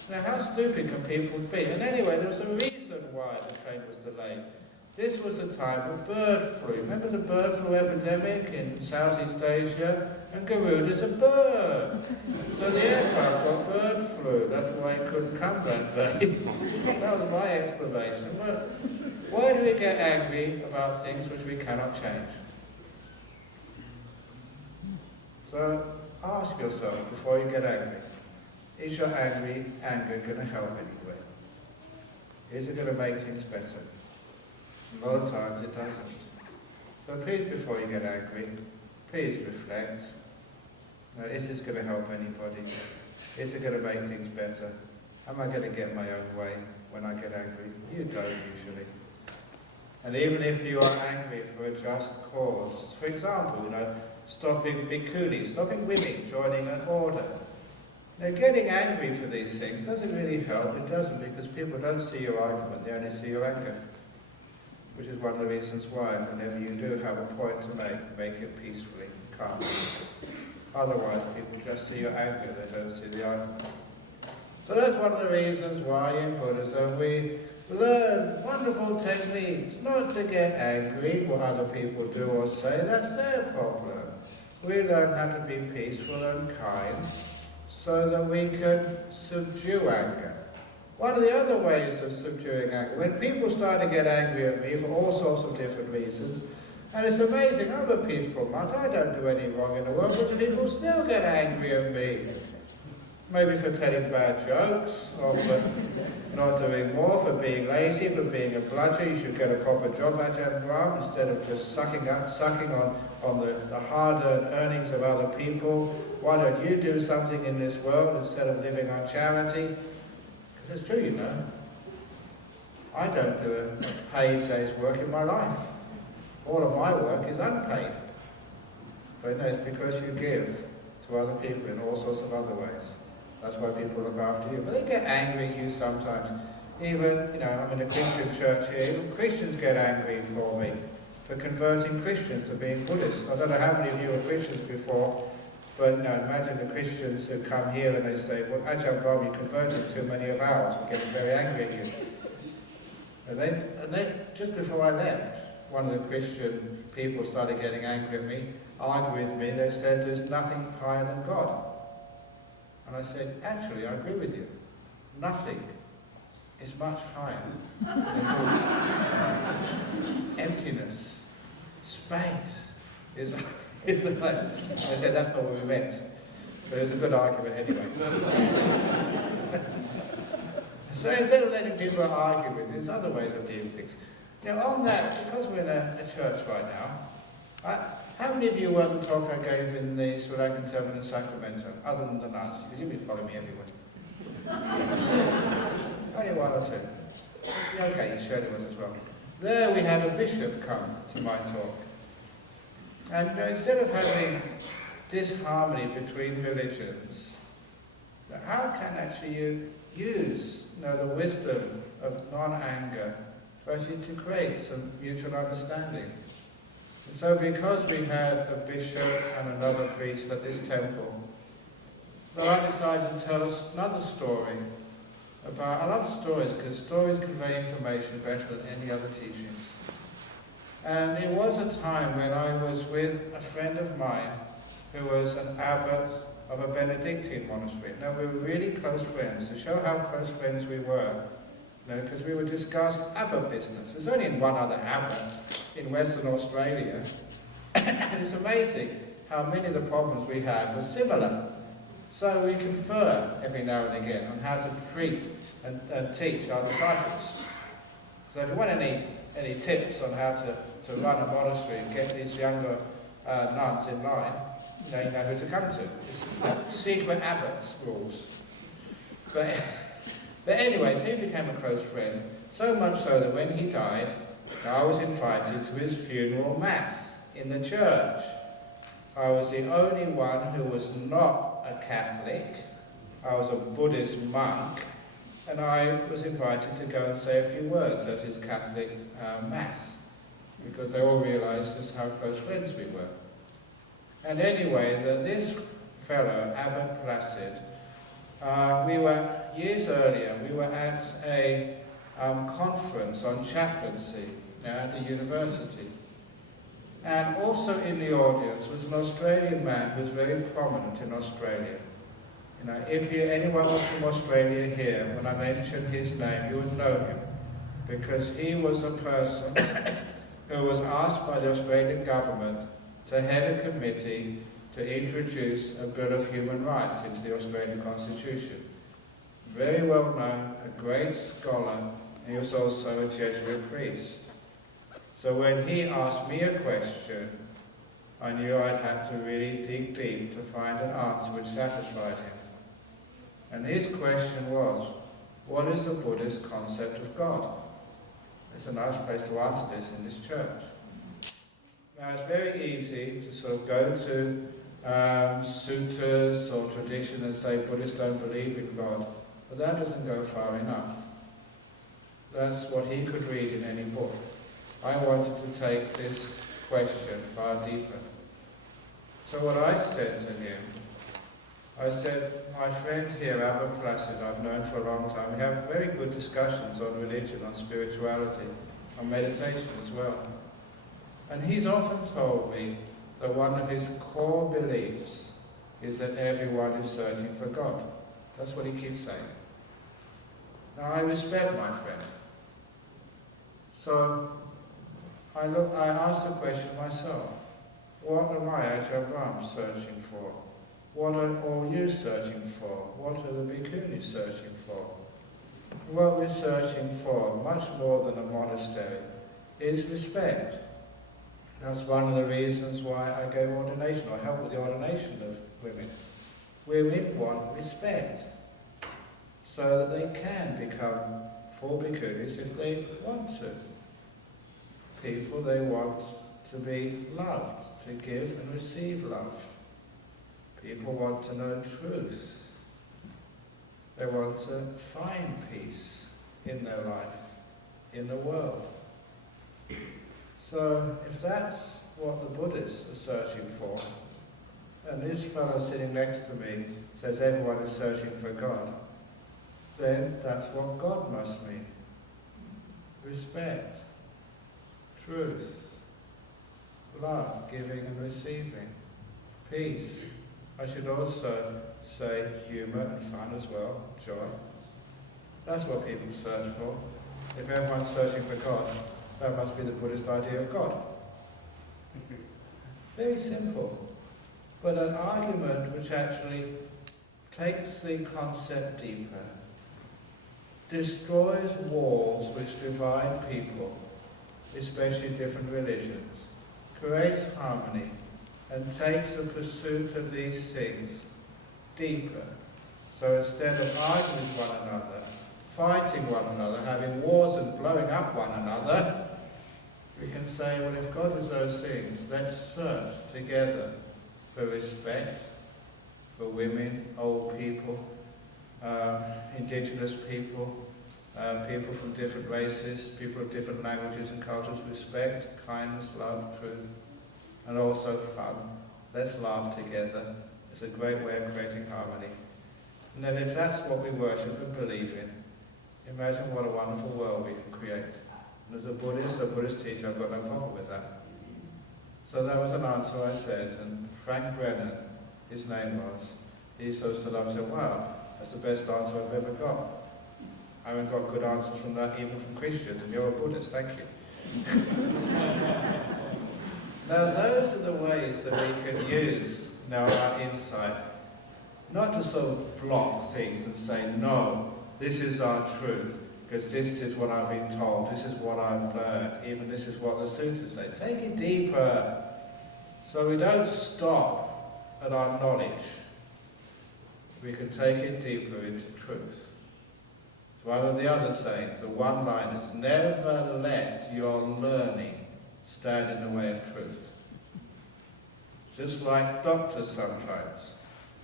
Now, how stupid can people be? And anyway, there was a reason why the train was delayed. This was a time of bird flu. Remember the bird flu epidemic in Southeast Asia? And Garuda's a bird. So the aircraft got bird flu. That's why it couldn't come that day. That was my explanation. Well, why do we get angry about things which we cannot change? So ask yourself before you get angry, is your anger going to help anyway? Is it going to make things better? A lot of times it doesn't. So please, before you get angry, please reflect. Now, is this going to help anybody? Is it going to make things better? Am I going to get my own way when I get angry? You don't usually. And even if you are angry for a just cause, for example, stopping bhikkhunis, stopping women joining an order. Now, getting angry for these things doesn't really help. It doesn't, because people don't see your argument, they only see your anger. Which is one of the reasons why, whenever you do have a point to make it peacefully, calmly. Otherwise, people just see your anger, they don't see the argument. So that's one of the reasons why in Buddhism we learn wonderful techniques, not to get angry what other people do or say, that's their problem. We learn how to be peaceful and kind so that we can subdue anger. One of the other ways of subduing anger, when people start to get angry at me for all sorts of different reasons, and it's amazing, I'm a peaceful monk, I don't do any wrong in the world, but people still get angry at me. Maybe for telling bad jokes, or for not doing more, for being lazy, for being a bludger. You should get a proper job, Ajahn Brahm, instead of just sucking on the hard-earned earnings of other people. Why don't you do something in this world instead of living on charity? Because it's true, I don't do a paid day's work in my life. All of my work is unpaid. But it's because you give to other people in all sorts of other ways. That's why people look after you. But they get angry at you sometimes. Even, I'm in a Christian church here, even Christians get angry for me, for converting Christians to being Buddhists. I don't know how many of you were Christians before, but imagine the Christians who come here and they say, "Well, Ajahn Brahm, you converted too many of ours. We're getting very angry at you." And then, just before I left, one of the Christian people started getting angry at me, arguing with me. They said, "There's nothing higher than God." And I said, "Actually, I agree with you. Nothing is much higher than God. Emptiness, space is the most." I said, "That's not what we meant." But it was a good argument anyway. So instead of letting people argue with, there's other ways of doing things. On that, because we're in a church right now, how many of you were at the talk I gave in the Sri Lankan temple in Sacramento, other than the nuns? You've been following me everywhere. Only one or two. Okay, you shared it with us as well. There we had a bishop come to my talk. And instead of having disharmony between religions, How can actually you use the wisdom of non-anger to create some mutual understanding? And so because we had a bishop and another priest at this temple, I decided to tell us another story about, I love stories because stories convey information better than any other teachings. And it was a time when I was with a friend of mine who was an abbot of a Benedictine monastery. Now we were really close friends, to show how close friends we were, because we would discuss abbot business. There's only one other abbot in Western Australia. And it's amazing how many of the problems we had were similar. So we confer every now and again on how to treat and teach our disciples. So if you want any tips on how to run a monastery and get these younger nuns in line, you know who to come to. It's secret abbots rules. But anyways, he became a close friend, so much so that when he died, I was invited to his funeral mass in the church. I was the only one who was not a Catholic. I was a Buddhist monk, and I was invited to go and say a few words at his Catholic mass, because they all realized just how close friends we were. And anyway, this fellow, Abbot Placid, we were, years earlier, we were at a conference on chaplaincy at the university. And also in the audience was an Australian man who was very prominent in Australia. You know, if anyone was from Australia here, when I mention his name, you would know him, because he was a person who was asked by the Australian government to head a committee to introduce a Bill of Human Rights into the Australian Constitution. Very well known, a great scholar, and he was also a Jesuit priest. So when he asked me a question, I knew I'd have to really dig deep to find an answer which satisfied him. And his question was, what is the Buddhist concept of God? It's a nice place to answer this in this church. Now it's very easy to sort of go to sutras or tradition and say Buddhists don't believe in God, but that doesn't go far enough. That's what he could read in any book. I wanted to take this question far deeper. So what I said to him, I said, my friend here, Abbot Placid, I've known for a long time, we have very good discussions on religion, on spirituality, on meditation as well. And he's often told me that one of his core beliefs is that everyone is searching for God. That's what he keeps saying. Now I respect my friend. So I asked the question myself, what am I, Ajahn Brahm, searching for? What are all you searching for? What are the bhikkhunis searching for? What we're searching for, much more than a monastery, is respect. That's one of the reasons why I gave ordination, or help with the ordination of women. Women want respect, so that they can become full bhikkhunis if they want to. People, they want to be loved, to give and receive love. People want to know truth. They want to find peace in their life, in the world. So, if that's what the Buddhists are searching for, and this fellow sitting next to me says everyone is searching for God, then that's what God must mean. Respect, truth, love, giving and receiving, peace. I should also say humour and fun as well, joy. That's what people search for. If everyone's searching for God, that must be the Buddhist idea of God. Very simple, but an argument which actually takes the concept deeper, destroys walls which divide people, especially different religions, creates harmony, and takes the pursuit of these things deeper. So instead of arguing with one another, fighting one another, having wars and blowing up one another, we can say, well, if God is those things, let's search together for respect, for women, old people, indigenous people, people from different races, people of different languages and cultures, respect, kindness, love, truth, and also fun. Let's laugh together. It's a great way of creating harmony. And then if that's what we worship and believe in, imagine what a wonderful world we can create. And as a Buddhist teacher, I've got no problem with that. So that was an answer I said, and Frank Brennan, his name was, he sort of stood up and said, wow, that's the best answer I've ever got. I haven't got good answers from that even from Christians, and you're a Buddhist, thank you. Now those are the ways that we can use now our insight, not to sort of block things and say, no, this is our truth, because this is what I've been told, this is what I've learned, even this is what the sutras say. Take it deeper, so we don't stop at our knowledge. We can take it deeper into truth. It's one of the other sayings, the one-liners, never let your learning stand in the way of truth. Just like doctors sometimes.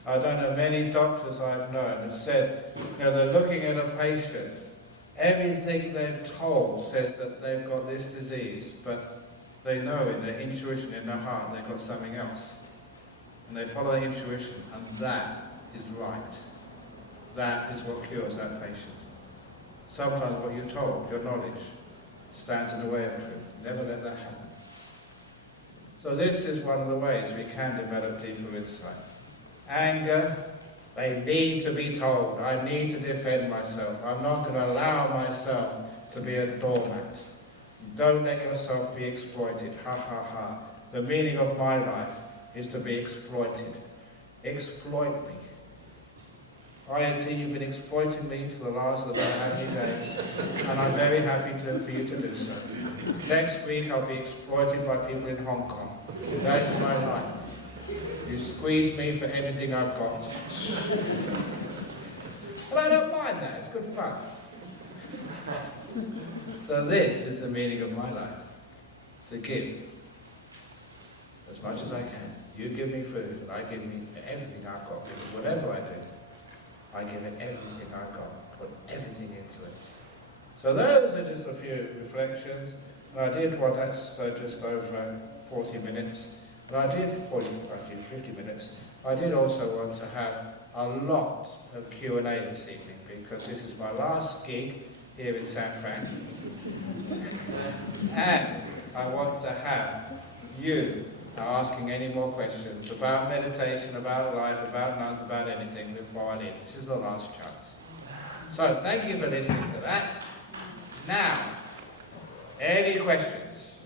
I don't know, many doctors I've known have said, they're looking at a patient, everything they're told says that they've got this disease, but they know in their intuition, in their heart, they've got something else. And they follow their intuition, and that is right. That is what cures that patient. Sometimes what you're told, your knowledge, stands in the way of truth. Never let that happen. So this is one of the ways we can develop deeper insight. Anger, they need to be told. I need to defend myself. I'm not going to allow myself to be a doormat. Don't let yourself be exploited. Ha ha ha. The meaning of my life is to be exploited. Exploit me. INT, you've been exploiting me for the last of how many days, and I'm very happy for you to do so. Next week I'll be exploited by people in Hong Kong. That's my life. You squeeze me for everything I've got. But I don't mind that, it's good fun. So this is the meaning of my life. To give. As much as I can. You give me food, and I give me everything I've got. Whatever I do, I give it everything I've got. Put everything into it. So those are just a few reflections. And I did what that's just over 40 minutes. And I did, 50 minutes. I did also want to have a lot of Q&A this evening, because this is my last gig here in San Fran. And I want to have you asking any more questions about meditation, about life, about nuns, about anything before I leave. This is the last chance. So thank you for listening to that. Now, any questions,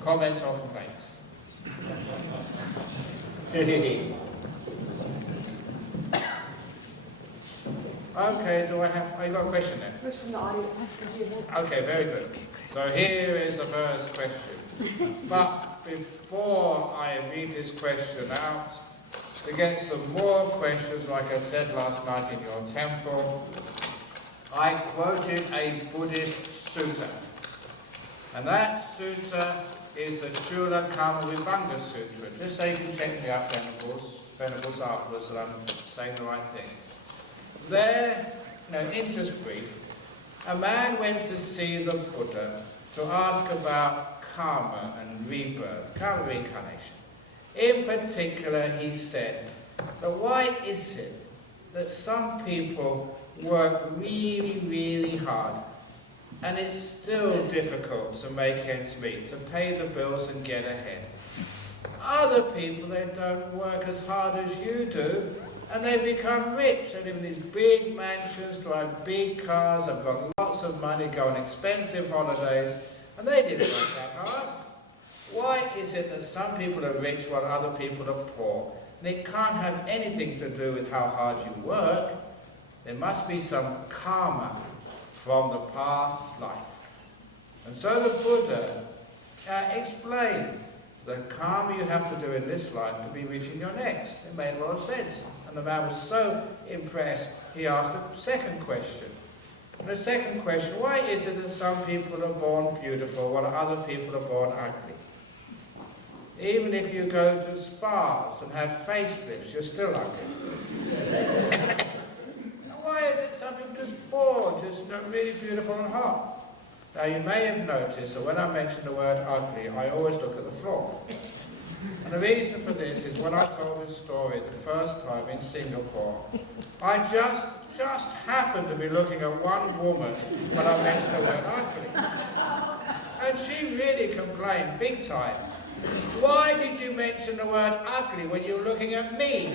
comments or complaints? Okay, I got a question then? It was from the audience. Okay, very good. So here is the first question. But before I read this question out, to get some more questions, like I said last night in your temple, I quoted a Buddhist sutta. And that sutta is the Chula Kamavibhanga Sutra. Just so you can check me out, Venables afterwards, that I'm saying the right thing. There, in just brief, a man went to see the Buddha to ask about karma and rebirth, karma reincarnation. In particular, he said that why is it that some people work really, really hard and it's still difficult to make ends meet, to pay the bills and get ahead? Other people, they don't work as hard as you do, and they become rich. They live in these big mansions, drive big cars, have got lots of money, go on expensive holidays, and they didn't work that hard. Why is it that some people are rich while other people are poor? And it can't have anything to do with how hard you work. There must be some karma from the past life. And so the Buddha explained the karma you have to do in this life to be rich in your next. It made a lot of sense. And the man was so impressed, he asked a second question. And the second question, why is it that some people are born beautiful while other people are born ugly? Even if you go to spas and have facelifts, you're still ugly. all just really beautiful and hot. Now you may have noticed that when I mention the word ugly, I always look at the floor. And the reason for this is when I told this story the first time in Singapore, I just happened to be looking at one woman when I mentioned the word ugly. And she really complained big time. Why did you mention the word ugly when you were looking at me?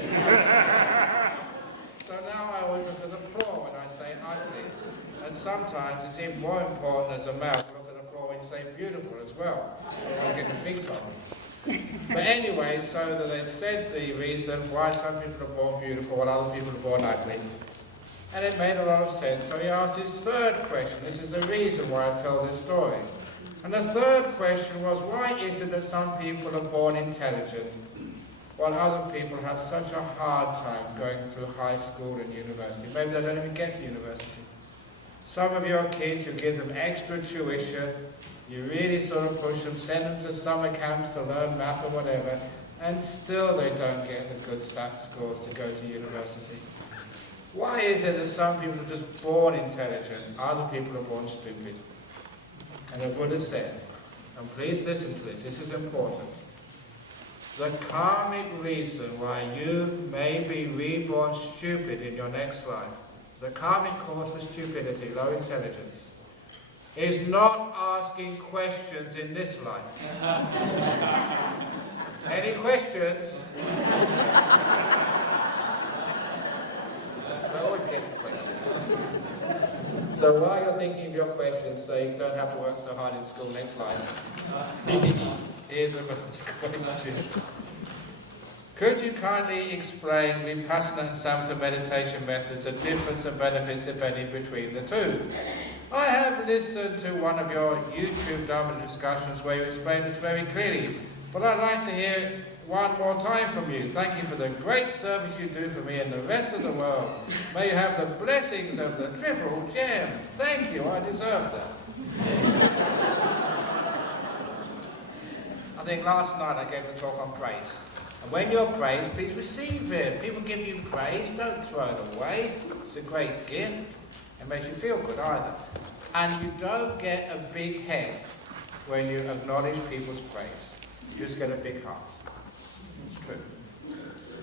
So now I always look at the floor when I say ugly. And sometimes it's even more important as a male to look at the floor when you say beautiful as well. So I get in big trouble. But anyway, so that they said the reason why some people are born beautiful while other people are born ugly. And it made a lot of sense. So he asked his third question. This is the reason why I tell this story. And the third question was, why is it that some people are born intelligent while other people have such a hard time going through high school and university? Maybe they don't even get to university. Some of your kids, you give them extra tuition, you really sort of push them, send them to summer camps to learn math or whatever, and still they don't get the good stats scores to go to university. Why is it that some people are just born intelligent, other people are born stupid? And the Buddha said, and please listen to this is important. The karmic reason why you may be reborn stupid in your next life, the karmic cause for stupidity, low intelligence, is not asking questions in this life. Any questions? I always get some questions. So while you're thinking of your questions, so you don't have to work so hard in school next life, here's the first question. Could you kindly explain Vipassana and Samatha meditation methods, the difference and benefits, if any, between the two? I have listened to one of your YouTube Dhamma discussions where you explain this very clearly, but I'd like to hear one more time from you. Thank you for the great service you do for me and the rest of the world. May you have the blessings of the triple gem. Thank you, I deserve that. I think last night I gave the talk on praise. And when you're praised, please receive it. People give you praise, don't throw it away. It's a great gift. It makes you feel good either. And you don't get a big head when you acknowledge people's praise. You just get a big heart. It's true.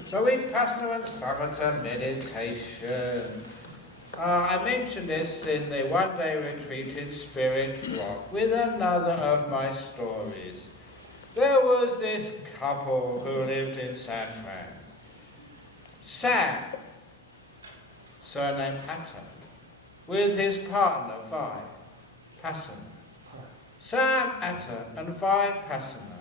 So Vipassana and Samatha meditation. I mentioned this in the one-day retreat in Spirit Rock with another of my stories. There was this couple who lived in San Fran. Sam, surname Atta, with his partner Vi Passana. Sam Atta and Vi Passana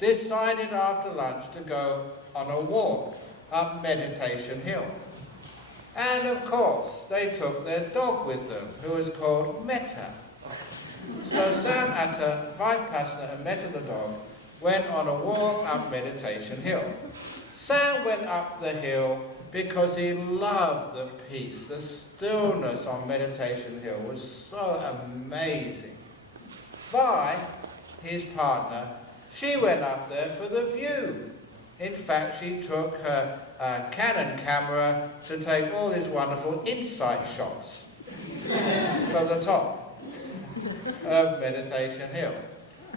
decided after lunch to go on a walk up Meditation Hill. And of course, they took their dog with them, who was called Metta. So Sam Atta, Vi Passana and Metta the dog went on a walk up Meditation Hill. Sam went up the hill because he loved the peace, the stillness on Meditation Hill was so amazing. Vi, his partner, she went up there for the view. In fact, she took her Canon camera to take all these wonderful insight shots from the top of Meditation Hill.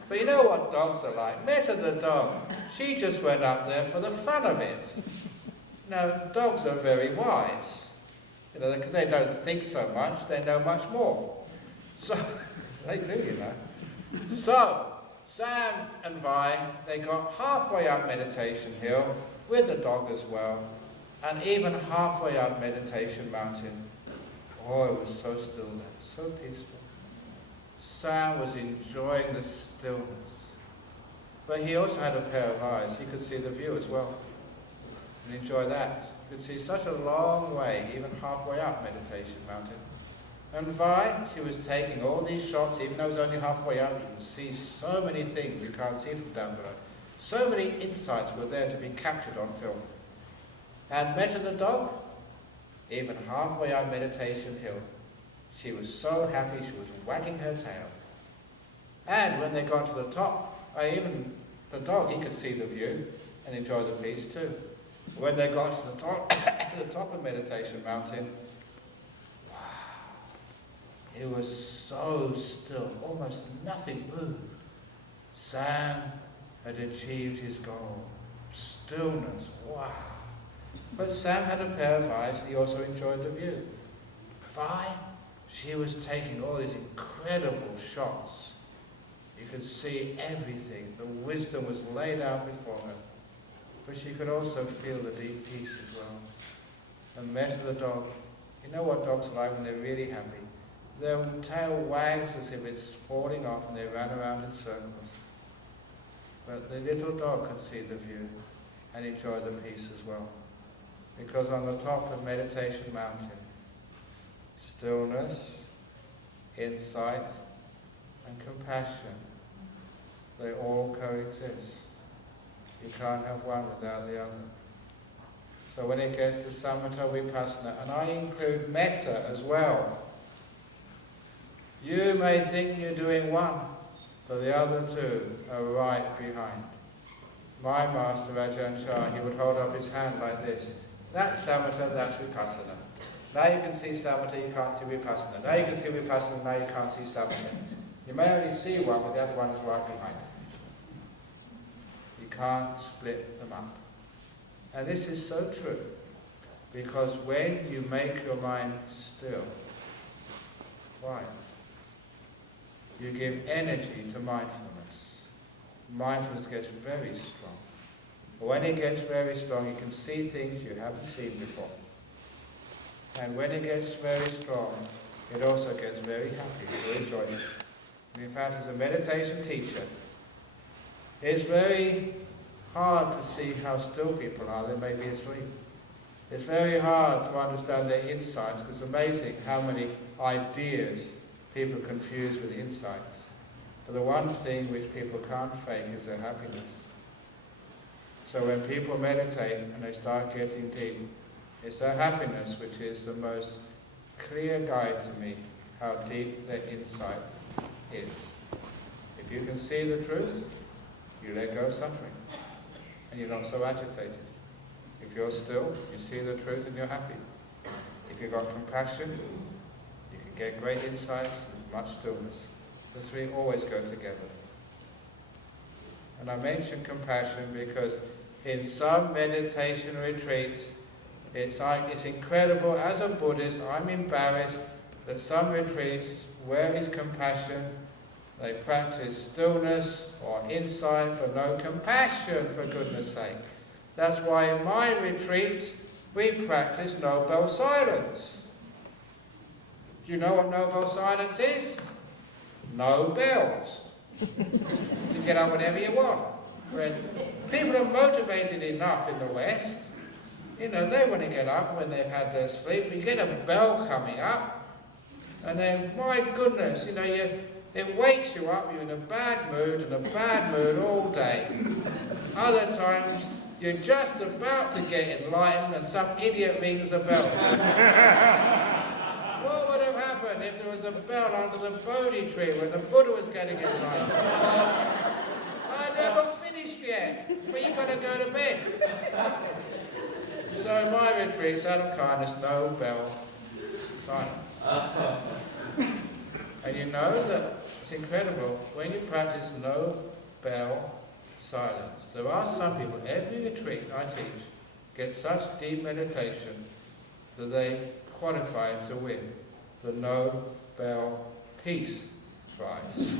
But you know what dogs are like? Metta the dog, she just went up there for the fun of it. Now, dogs are very wise. You know, because they don't think so much, they know much more. So, they do, you know. So, Sam and Vi, they got halfway up Meditation Hill, with the dog as well, and even halfway up Meditation Mountain. Oh, it was so still there, so peaceful. Sam was enjoying the stillness. But he also had a pair of eyes. He could see the view as well. And enjoy that. You could see such a long way, even halfway up Meditation Mountain. And Vi, she was taking all these shots, even though it was only halfway up. You can see so many things you can't see from down below. So many insights were there to be captured on film. And Metta the dog, even halfway up Meditation Hill, she was so happy she was wagging her tail. And when they got to the top, even the dog, he could see the view and enjoy the peace too. When they got to the top, the top of Meditation Mountain, wow, It was so still, almost nothing moved. Sam had achieved his goal. Stillness, wow. But Sam had a pair of eyes, and he also enjoyed the view. Vi, she was taking all these incredible shots. You could see everything. The wisdom was laid out before her. But she could also feel the deep peace as well. And met the dog. You know what dogs are like when they're really happy? Their tail wags as if it's falling off, and they ran around in circles. But the little dog could see the view and enjoy the peace as well. Because on the top of Meditation Mountain, stillness, insight, and compassion, they all coexist. You can't have one without the other. So when it gets to Samatha Vipassana, and I include metta as well, you may think you're doing one, but the other two are right behind. My master, Ajahn Brahm, he would hold up his hand like this. That's Samatha, that's Vipassana. Now you can see Samatha, you can't see Vipassana. Now you can see Vipassana, now you can't see Samatha. You may only see one, but the other one is right behind it. You can't split them up. And this is so true, because when you make your mind still, why? You give energy to mindfulness. Mindfulness gets very strong. But when it gets very strong, you can see things you haven't seen before. And when it gets very strong, it also gets very happy, very joyful. And in fact, as a meditation teacher, it's very hard to see how still people are. They may be asleep. It's very hard to understand their insights, because it's amazing how many ideas people confuse with insights. But the one thing which people can't fake is their happiness. So when people meditate and they start getting deep, it's their happiness which is the most clear guide to me how deep their insight is. If you can see the truth, you let go of suffering, and you're not so agitated. If you're still, you see the truth and you're happy. If you've got compassion, you can get great insights and much stillness. The three always go together. And I mention compassion because in some meditation retreats, it's incredible. As a Buddhist, I'm embarrassed that some retreats, where is compassion? They practice stillness or insight, but no compassion, for goodness sake. That's why in my retreats, we practice no-bell silence. Do you know what no-bell silence is? No bells. You get up whenever you want. When people are motivated enough in the West, you know, they want to get up when they've had their sleep. You get a bell coming up, and then, my goodness, you know, it wakes you up. You're in a bad mood all day. Other times, you're just about to get enlightened, and some idiot rings the bell. What would have happened if there was a bell under the Bodhi tree when the Buddha was getting enlightened? I never finished yet, but you've got to go to bed. So in my retreats, out of kindness, no bell, silence. And you know that it's incredible, when you practice no bell silence, there are some people, every retreat I teach, get such deep meditation that they qualify to win the Nobel Peace Prize. It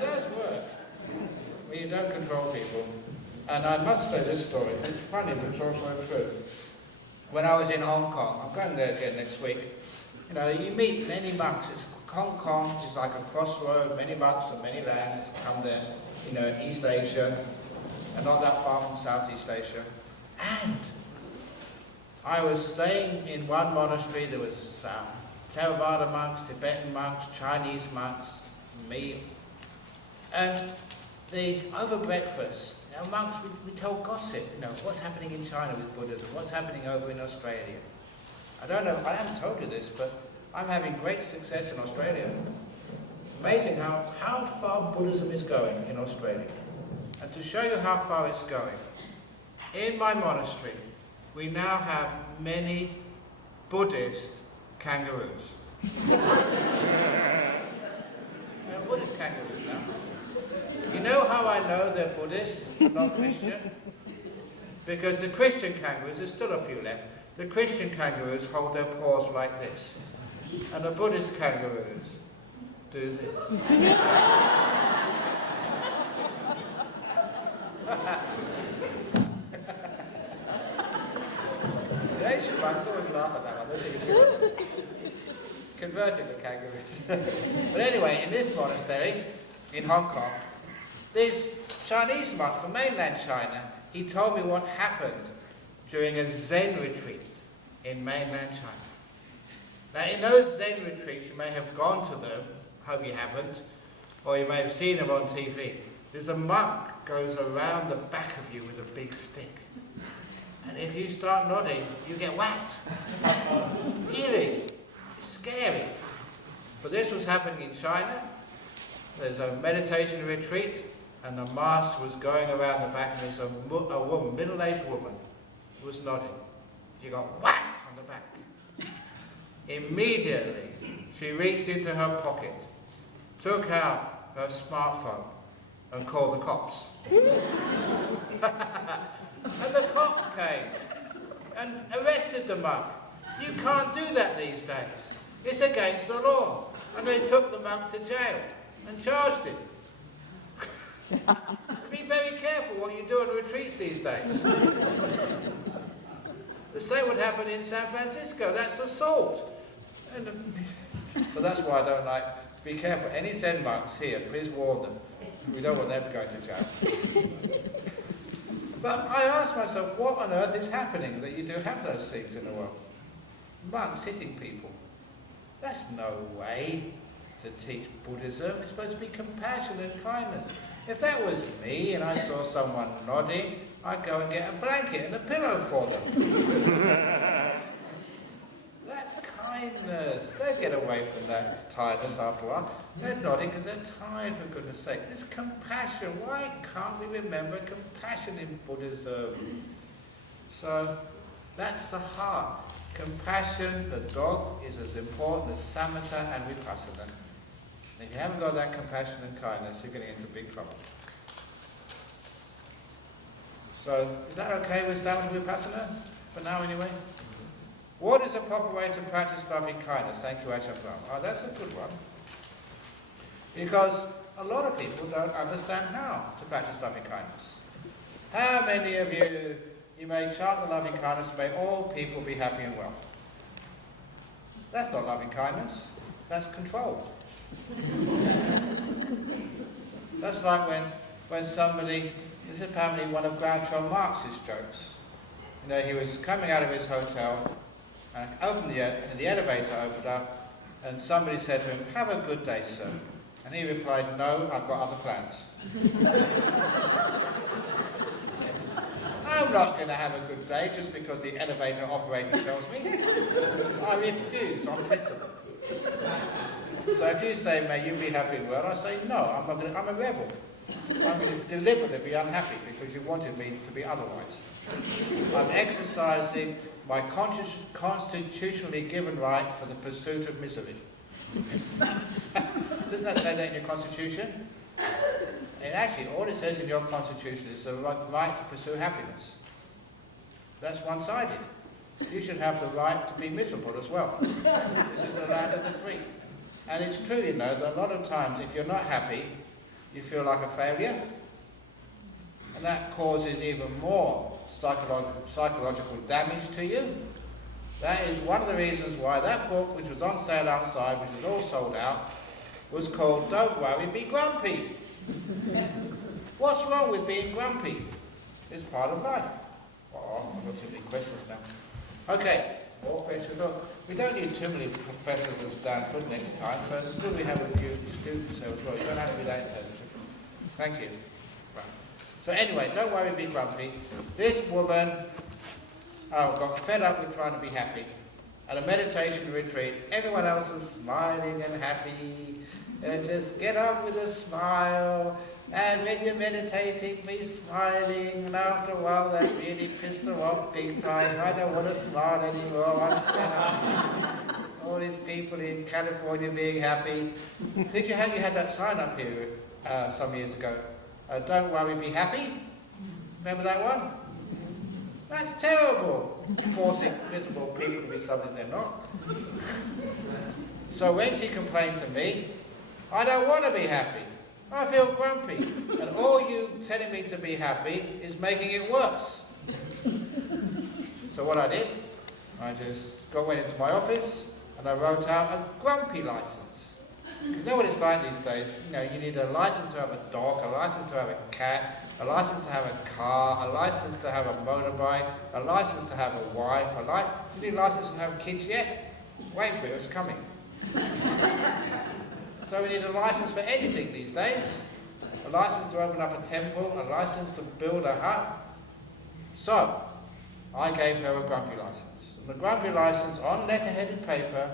does work when you don't control people. And I must say this story, it's funny but it's also true. When I was in Hong Kong, I'm going there again next week, you know, you meet many monks. Hong Kong is like a crossroad, many monks from many lands come there, you know, East Asia, and not that far from Southeast Asia. And I was staying in one monastery. There was Theravada monks, Tibetan monks, Chinese monks, me. And over breakfast, you know, monks, we tell gossip, you know, what's happening in China with Buddhism, what's happening over in Australia. I don't know, I haven't told you this, but I'm having great success in Australia. Amazing how far Buddhism is going in Australia. And to show you how far it's going, in my monastery, we now have many Buddhist kangaroos. Buddhist kangaroos now. You know how I know they're Buddhists, not Christian? Because the Christian kangaroos, there's still a few left, the Christian kangaroos hold their paws like this. And the Buddhist kangaroos do this. The Asian monks always laugh at that one. They think it's good. Converted the kangaroos. But anyway, in this monastery in Hong Kong, this Chinese monk from mainland China, he told me what happened during a Zen retreat in mainland China. Now, in those Zen retreats, you may have gone to them, hope you haven't, or you may have seen them on TV. There's a monk goes around the back of you with a big stick. And if you start nodding, you get whacked. Really? It's scary. But this was happening in China. There's a meditation retreat, and the master was going around the back, and there's a woman, middle-aged woman, was nodding. She got whacked on the back. Immediately, she reached into her pocket, took out her smartphone, and called the cops. And the cops came and arrested the monk. You can't do that these days. It's against the law. And they took the monk to jail and charged him. Be very careful what you do on retreats these days. The same would happen in San Francisco. That's assault. So that's why I don't like. Be careful. Any Zen monks here, please warn them. We don't want them going to jail. But I asked myself, what on earth is happening that you do have those things in the world? Monks hitting people. That's no way to teach Buddhism. It's supposed to be compassion and kindness. If that was me and I saw someone nodding, I'd go and get a blanket and a pillow for them. That's kindness. They'll get away from that tiredness after a while. They're nodding because they're tired, for goodness sake. It's compassion. Why can't we remember compassion in Buddhism? So, that's the heart. Compassion, the dog, is as important as samatha and vipassana. If you haven't got that compassion and kindness, you're getting into big trouble. So, is that okay with samatha and vipassana? For now, anyway? What is a proper way to practice loving kindness? Thank you, Ajahn Brahm. Oh, that's a good one. Because a lot of people don't understand how to practice loving kindness. How many of you may chant the loving kindness, may all people be happy and well? That's not loving kindness. That's control. That's like when somebody, this is apparently one of Groucho Marx's jokes. You know, he was coming out of his hotel and the elevator opened up and somebody said to him, "Have a good day, sir." And he replied, "No, I've got other plans." I'm not going to have a good day just because the elevator operator tells me. I refuse on principle. So if you say, "May you be happy and well," I say, "No, I'm a rebel. I'm going to deliberately be unhappy because you wanted me to be otherwise. I'm exercising my constitutionally given right for the pursuit of misery." Doesn't that say that in your constitution? And actually, all it says in your constitution is the right to pursue happiness. That's one-sided. You should have the right to be miserable as well. This is the land of the free. And it's true, you know, that a lot of times if you're not happy, you feel like a failure. And that causes even more psychological damage to you. That is one of the reasons why that book, which was on sale outside, which is all sold out, was called "Don't Worry, Be Grumpy." What's wrong with being grumpy? It's part of life. Oh, I've got too many questions now. Okay, more questions. Look, we don't need too many professors at Stanford next time, so it's good we have a few students here as well. You don't have to be that intelligent. Thank you. Right. So anyway, don't worry, be grumpy. This woman got fed up with trying to be happy. At a meditation retreat, everyone else was smiling and happy. And just get up with a smile, and when you're meditating, be smiling, and after a while that really pissed her off big time. I don't want to smile anymore, I'm fed up. All these people in California being happy. Did you had that sign up here some years ago? Don't worry, be happy. Remember that one? That's terrible, forcing miserable people to be something they're not. So when she complained to me, I don't want to be happy. I feel grumpy. And all you telling me to be happy is making it worse. So what I did, I just went into my office and I wrote out a grumpy license. You know what it's like these days? You know, you need a license to have a dog, a license to have a cat, a license to have a car, a license to have a motorbike, a license to have a wife, you need a license to have kids yet? Wait for it, it's coming. So we need a license for anything these days. A license to open up a temple, a license to build a hut. So, I gave her a grumpy license. And the grumpy license on letterheaded paper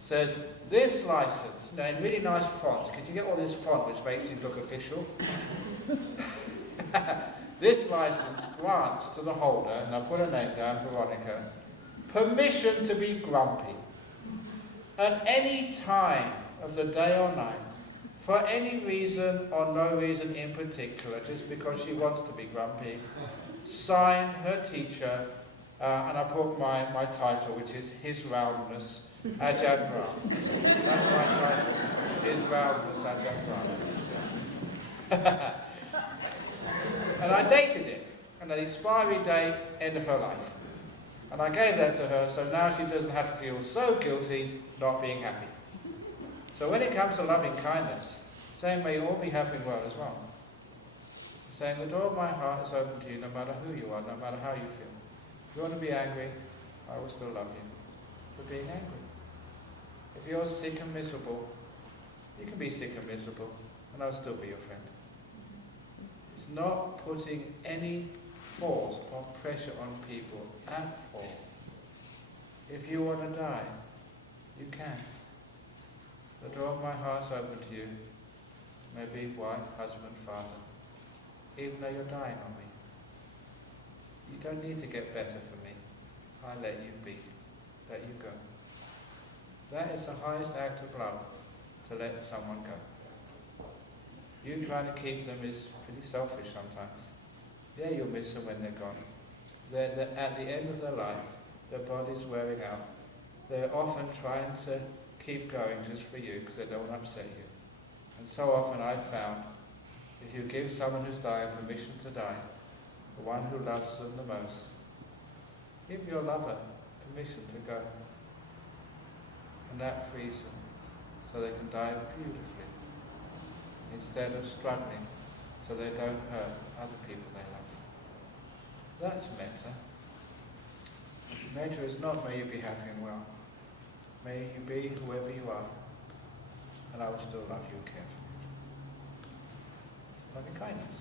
said, this license, you know, in really nice font, because you get all this font which makes it look official. This license grants to the holder, and I put her name down, Veronica, permission to be grumpy at any time of the day or night, for any reason or no reason in particular, just because she wants to be grumpy. Signed, her teacher, and I put my title, which is His Roundness, Ajahn Brahm. That's my title, His Roundness, Ajahn Brahm. And I dated it, and the expiry date, end of her life. And I gave that to her, so now she doesn't have to feel so guilty not being happy. So when it comes to loving kindness, saying may you all be happy and well as well. Saying the door of my heart is open to you no matter who you are, no matter how you feel. If you want to be angry, I will still love you for being angry. If you're sick and miserable, you can be sick and miserable, and I'll still be your friend. It's not putting any force or pressure on people at all. If you want to die, you can. The door of my heart is open to you. Maybe wife, husband, father. Even though you're dying on me. You don't need to get better for me. I let you be. Let you go. That is the highest act of love, to let someone go. You trying to keep them is pretty selfish sometimes. Yeah, you'll miss them when they're gone. They're at the end of their life, their body's wearing out. They're often trying to keep going just for you because they don't want to upset you. And so often I've found, if you give someone who's dying permission to die, the one who loves them the most, give your lover permission to go. And that frees them so they can die beautifully instead of struggling so they don't hurt other people they love. That's metta. Metta is not may you be happy and well. May you be whoever you are, and I will still love you and care for you. Loving kindness.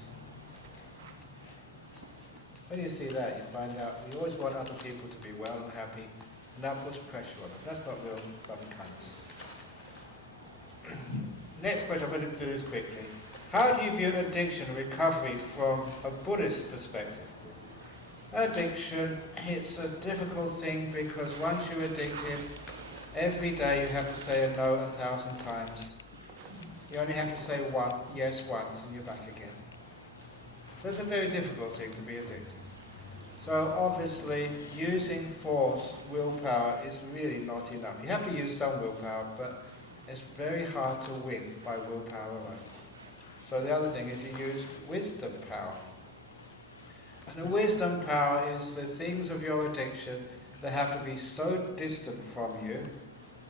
When you see that, you find out you always want other people to be well and happy, and that puts pressure on them. That's not real loving kindness. Next question, I'm going to do this quickly. How do you view addiction and recovery from a Buddhist perspective? Addiction, it's a difficult thing because once you're addicted, every day you have to say a no 1,000 times. You only have to say yes once and you're back again. So it's a very difficult thing to be addicted. So obviously using force, willpower, is really not enough. You have to use some willpower, but it's very hard to win by willpower alone. So the other thing is you use wisdom power. And the wisdom power is the things of your addiction that have to be so distant from you.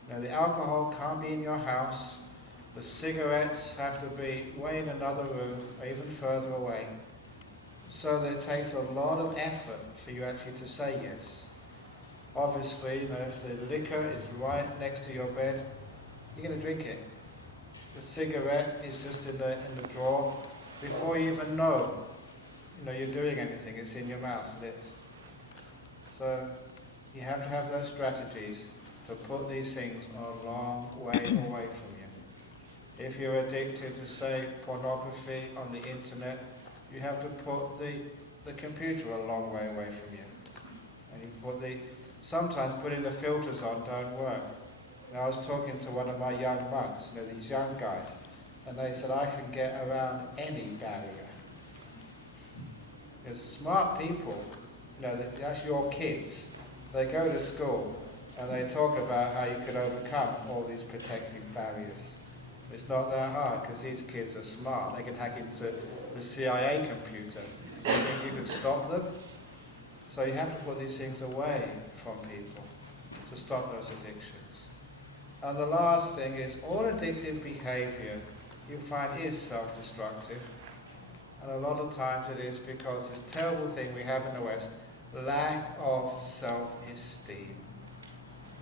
You know, the alcohol can't be in your house. The cigarettes have to be way in another room or even further away. So that it takes a lot of effort for you actually to say yes. Obviously, you know, if the liquor is right next to your bed, you're going to drink it. The cigarette is just in the drawer. Before you even know, you're doing anything, it's in your mouth, lips. So you have to have those strategies to put these things a long way away from you. If you're addicted to, say, pornography on the internet, you have to put the computer a long way away from you. And you put sometimes putting the filters on don't work. And I was talking to one of my young monks, these young guys, and they said, I can get around any barrier. There's smart people, that's your kids. They go to school and they talk about how you can overcome all these protective barriers. It's not that hard because these kids are smart. They can hack into the CIA computer. You think you can stop them? So you have to put these things away from people to stop those addictions. And the last thing is, all addictive behavior you find is self-destructive. And a lot of times it is because this terrible thing we have in the West, lack of self-esteem,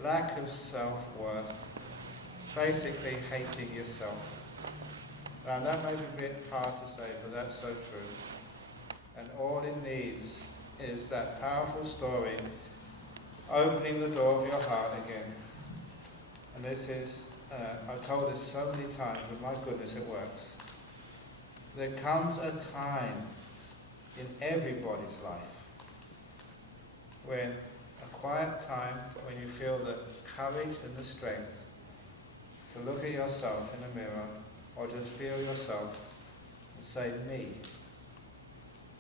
lack of self-worth, basically hating yourself. Now that may be a bit hard to say, but that's so true. And all it needs is that powerful story, opening the door of your heart again. And this is, I've told this so many times, but my goodness, it works. There comes a time in everybody's life when a quiet time, when you feel the courage and the strength to look at yourself in the mirror or just feel yourself and say, me,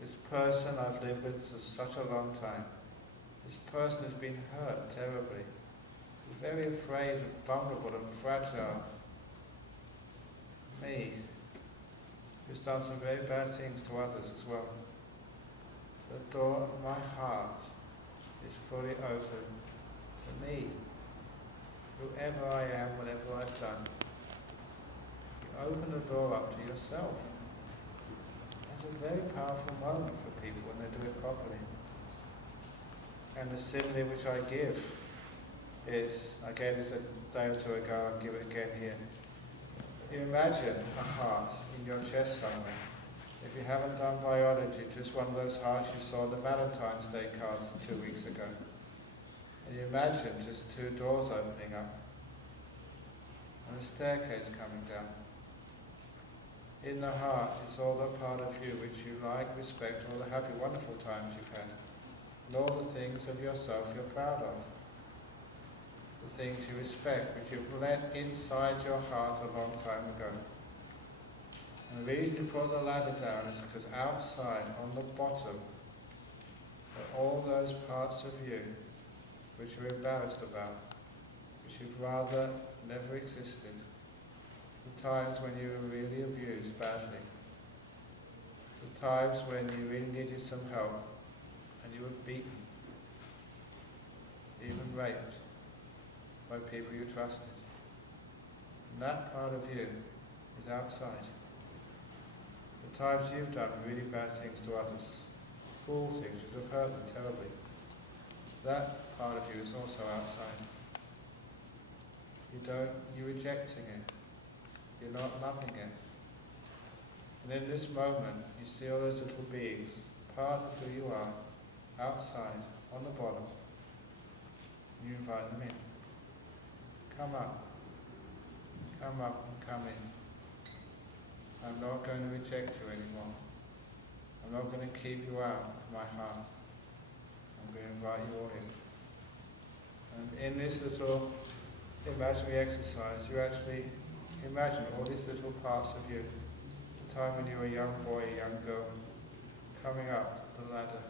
this person I've lived with for such a long time, this person has been hurt terribly, very afraid, vulnerable and fragile. Me, who's done some very bad things to others as well. The door of my heart is fully open to me, whoever I am, whatever I've done. You open the door up to yourself. That's a very powerful moment for people when they do it properly. And the simile which I give is, I gave this a day or two ago, I'll give it again here. You imagine a heart in your chest somewhere. If you haven't done biology, just one of those hearts you saw the Valentine's Day cards 2 weeks ago. And you imagine just two doors opening up and a staircase coming down. In the heart is all the part of you which you like, respect, all the happy, wonderful times you've had, and all the things of yourself you're proud of. The things you respect, which you've let inside your heart a long time ago. And the reason you put the ladder down is because outside, on the bottom, are all those parts of you which you're embarrassed about, which you'd rather never existed. The times when you were really abused badly. The times when you really needed some help and you were beaten, even raped by people you trusted. And that part of you is outside. The times you've done really bad things to others, cruel things which have hurt them terribly, that part of you is also outside. You're rejecting it. You're not loving it. And in this moment, you see all those little beings, part of who you are, outside, on the bottom. And you invite them in. Come up and come in. I'm not going to reject you anymore. I'm not going to keep you out of my heart. I'm going to invite you all in. And in this little imaginary exercise, you actually imagine all these little parts of you, the time when you were a young boy, a young girl, coming up the ladder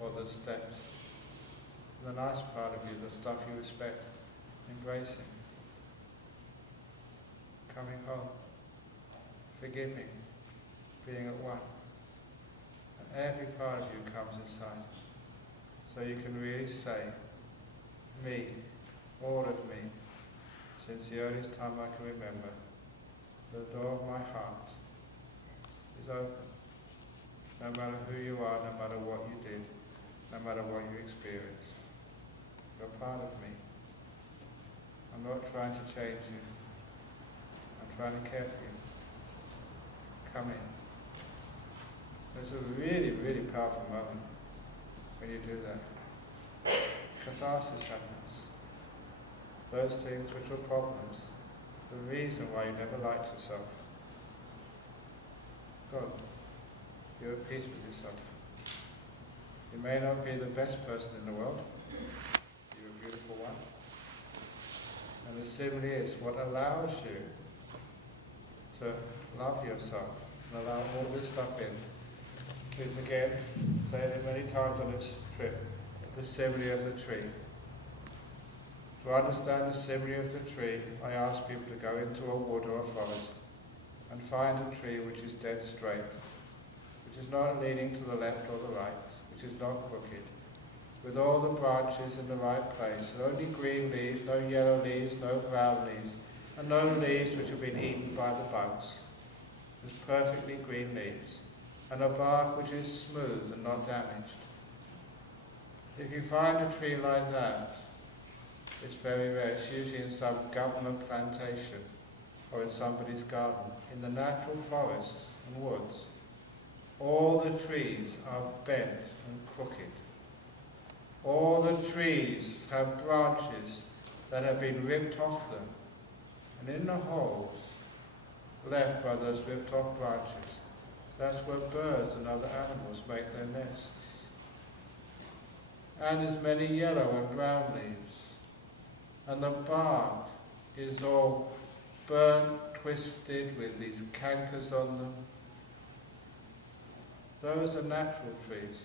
or the steps. The nice part of you, the stuff you respect, embracing. Coming home, forgiving, being at one. And every part of you comes inside. So you can really say, me, all of me, since the earliest time I can remember, the door of my heart is open. No matter who you are, no matter what you did, no matter what you experienced. You're part of me. I'm not trying to change you. I'm trying to care for you. Come in. It's a really, really powerful moment when you do that. Catharsis happens. Those things which were problems the reason why you never liked yourself. God, you're at peace with yourself. You may not be the best person in the world. You're a beautiful one. And the simile is what allows you to love yourself and allow all this stuff in. Is again, said it many times on this trip, the simile of the tree. To understand the simile of the tree, I ask people to go into a wood or a forest and find a tree which is dead straight, which is not leaning to the left or the right, which is not crooked, with all the branches in the right place, only green leaves, no yellow leaves, no brown leaves, and no leaves which have been eaten by the bugs. Just perfectly green leaves, and a bark which is smooth and not damaged. If you find a tree like that, it's very rare. It's usually in some government plantation or in somebody's garden. In the natural forests and woods, all the trees are bent and crooked. All the trees have branches that have been ripped off them, and in the holes left by those ripped off branches, that's where birds and other animals make their nests. And there's many yellow and brown leaves, and the bark is all burnt, twisted, with these cankers on them. Those are natural trees.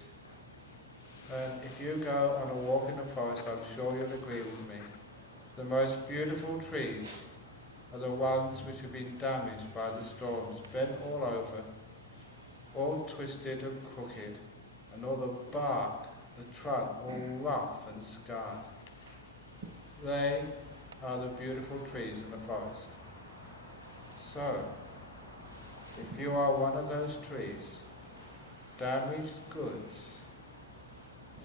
And if you go on a walk in the forest, I'm sure you'll agree with me, the most beautiful trees are the ones which have been damaged by the storms, bent all over, all twisted and crooked, and all the bark, the trunk, all rough and scarred. They are the beautiful trees in the forest. So, if you are one of those trees, damaged goods,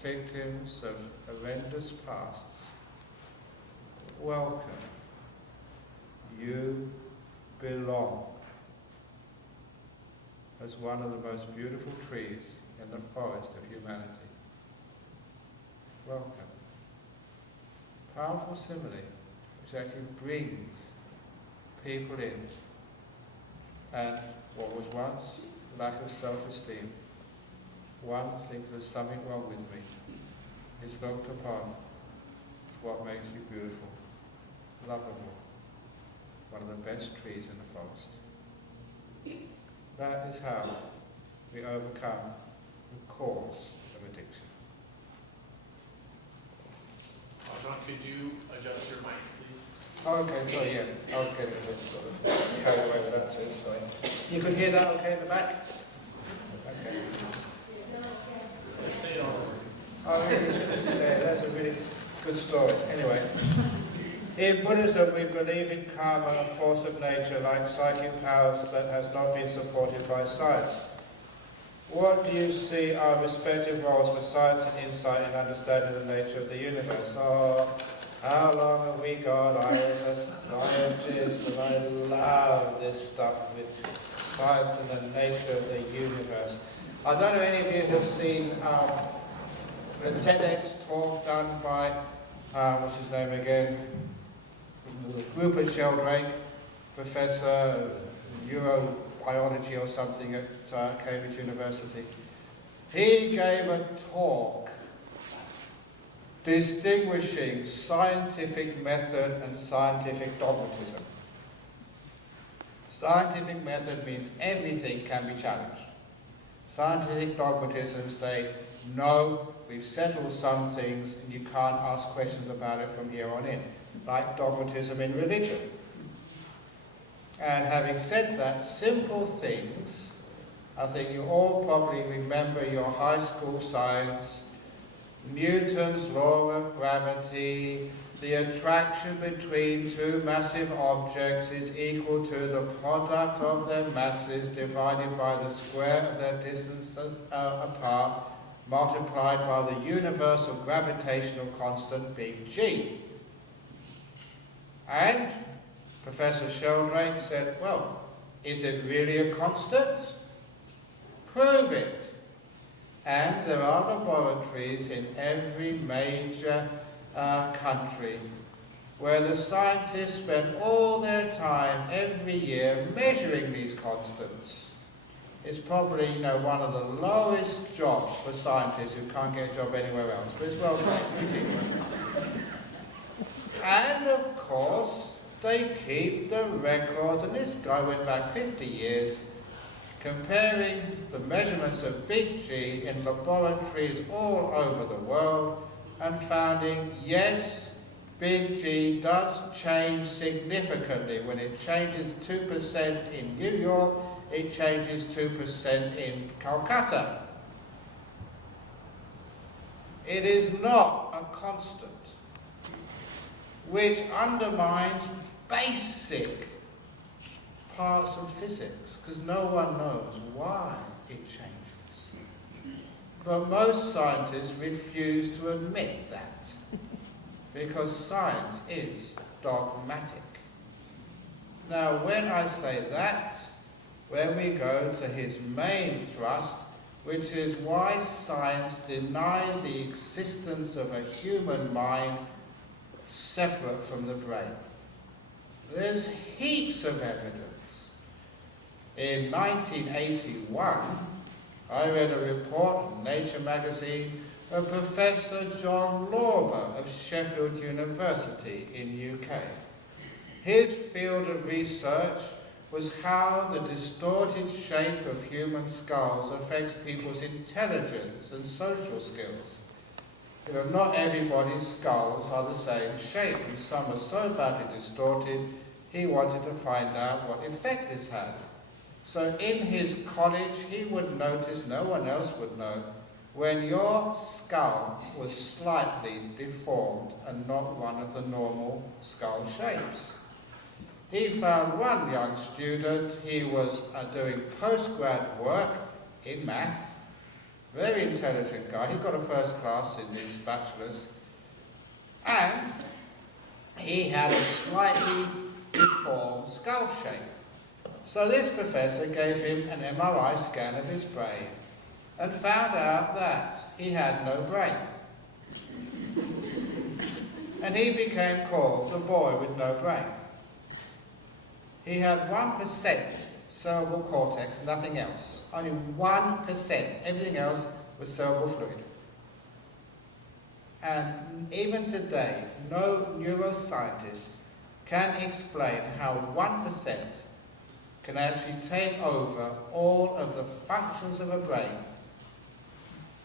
victims of horrendous pasts, welcome. You belong as one of the most beautiful trees in the forest of humanity. Welcome. Powerful simile, which actually brings people in, and what was once lack of self-esteem, one thinks there's something wrong with me, is looked upon as what makes you beautiful, lovable, one of the best trees in the forest. That is how we overcome the cause of addiction. Ajahn, could you adjust your mic, please? Oh, okay, sorry, yeah. I was getting a bit sort of carried away with that too, sorry. You could hear that okay in the back? Okay. Say it all over. Oh, yeah, that's a really good story. Anyway, in Buddhism we believe in karma, a force of nature like psychic powers that has not been supported by science. What do you see are respective roles for science and insight in understanding the nature of the universe? Oh, how long have we got? I was a scientist and I love this stuff with science and the nature of the universe. I don't know if any of you have seen the TEDx talk done by, what's his name again? Rupert Sheldrake, Professor of Neurobiology or something at Cambridge University. He gave a talk distinguishing scientific method and scientific dogmatism. Scientific method means everything can be challenged. Scientific dogmatism say, no, we've settled some things and you can't ask questions about it from here on in, like dogmatism in religion. And having said that, simple things, I think you all probably remember your high school science, Newton's law of gravity, the attraction between two massive objects is equal to the product of their masses divided by the square of their distances apart, multiplied by the universal gravitational constant big G. And Professor Sheldrake said, well, is it really a constant? Prove it. And there are laboratories in every major country where the scientists spend all their time every year measuring these constants. It's probably, one of the lowest jobs for scientists who can't get a job anywhere else, but it's well paid. And of course, they keep the records, and this guy went back 50 years, comparing the measurements of big G in laboratories all over the world, and finding, yes, big G does change significantly. When it changes 2% in New York, it changes 2% in Calcutta. It is not a constant, which undermines basic parts of physics, because no one knows why it changes. But most scientists refuse to admit that, because science is dogmatic. Now, when I say that, when we go to his main thrust, which is why science denies the existence of a human mind separate from the brain. There's heaps of evidence. In 1981, I read a report in Nature magazine of Professor John Lorber of Sheffield University in UK. His field of research was how the distorted shape of human skulls affects people's intelligence and social skills. Not everybody's skulls are the same shape, and some are so badly distorted, he wanted to find out what effect this had. So in his college, he would notice, no one else would know, when your skull was slightly deformed and not one of the normal skull shapes. He found one young student, he was doing postgrad work in math, very intelligent guy, he got a first class in his bachelor's, and he had a slightly deformed skull shape. So this professor gave him an MRI scan of his brain and found out that he had no brain. And he became called the boy with no brain. He had 1% cerebral cortex, nothing else. Only 1%. Everything else was cerebral fluid. And even today, no neuroscientist can explain how 1% can actually take over all of the functions of a brain,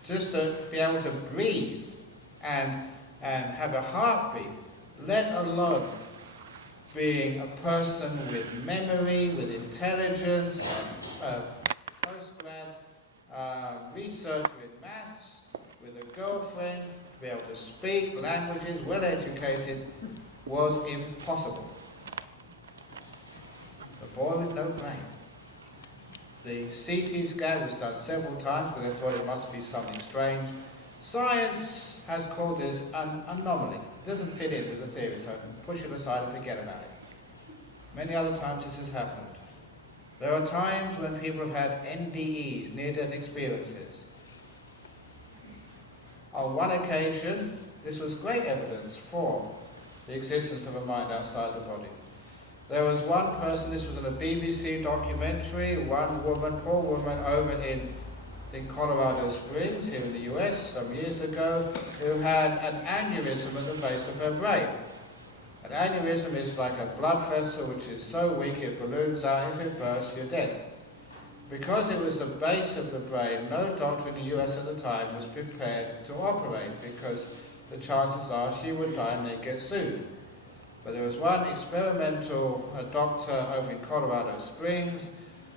just to be able to breathe and have a heartbeat, let alone being a person with memory, with intelligence, postgrad, research with maths, with a girlfriend, to be able to speak languages, well educated, was impossible. The boy with no brain. The CT scan was done several times, but they thought it must be something strange. Science has called this an anomaly. It doesn't fit in with the theory, so push it aside and forget about it. Many other times this has happened. There are times when people have had NDEs, near-death experiences. On one occasion, this was great evidence for the existence of a mind outside the body. There was one person, this was in a BBC documentary, one woman, poor woman, over in Colorado Springs, here in the US, some years ago, who had an aneurysm at the base of her brain. An aneurysm is like a blood vessel which is so weak it balloons out. If it bursts, you're dead. Because it was the base of the brain, no doctor in the US at the time was prepared to operate, because the chances are she would die and they'd get sued. But there was one experimental doctor over in Colorado Springs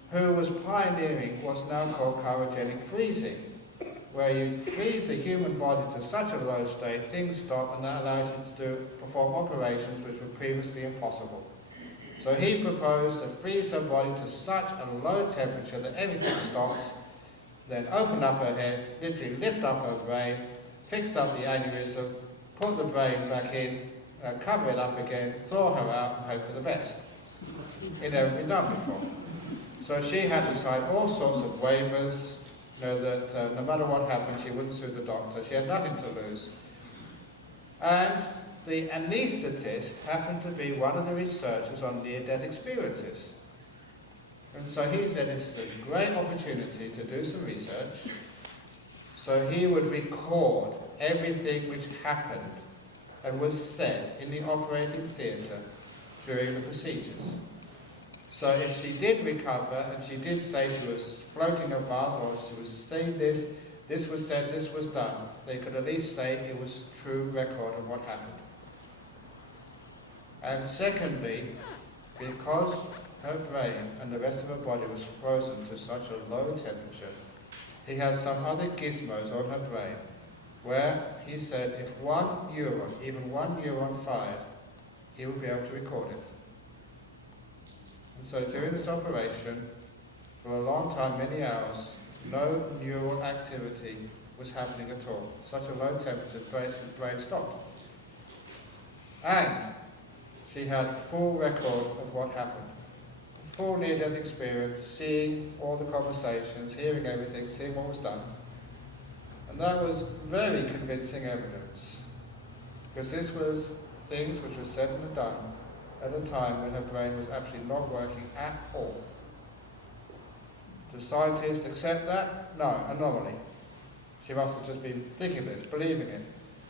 who was pioneering what's now called cryogenic freezing, where you freeze the human body to such a low state, things stop, and that allows you to perform operations which were previously impossible. So he proposed to freeze her body to such a low temperature that everything stops, then open up her head, literally lift up her brain, fix up the aneurysm, put the brain back in, cover it up again, thaw her out, and hope for the best. It had never been done before. So she had to sign all sorts of waivers, that no matter what happened, she wouldn't sue the doctor. She had nothing to lose. And the anaesthetist happened to be one of the researchers on near-death experiences. And so he said it's a great opportunity to do some research. So he would record everything which happened and was said in the operating theatre during the procedures. So if she did recover and she did say she was floating above or she was saying this was said, this was done, they could at least say it was true record of what happened. And secondly, because her brain and the rest of her body was frozen to such a low temperature, he had some other gizmos on her brain where he said if one neuron, even one neuron fired, he would be able to record it. And so during this operation, for a long time, many hours, no neural activity was happening at all. Such a low temperature, the brain stopped. And she had full record of what happened. Full near-death experience, seeing all the conversations, hearing everything, seeing what was done. And that was very convincing evidence, because this was things which were said and done at a time when her brain was actually not working at all. Do scientists accept that? No, anomaly. She must have just been thinking this, believing it.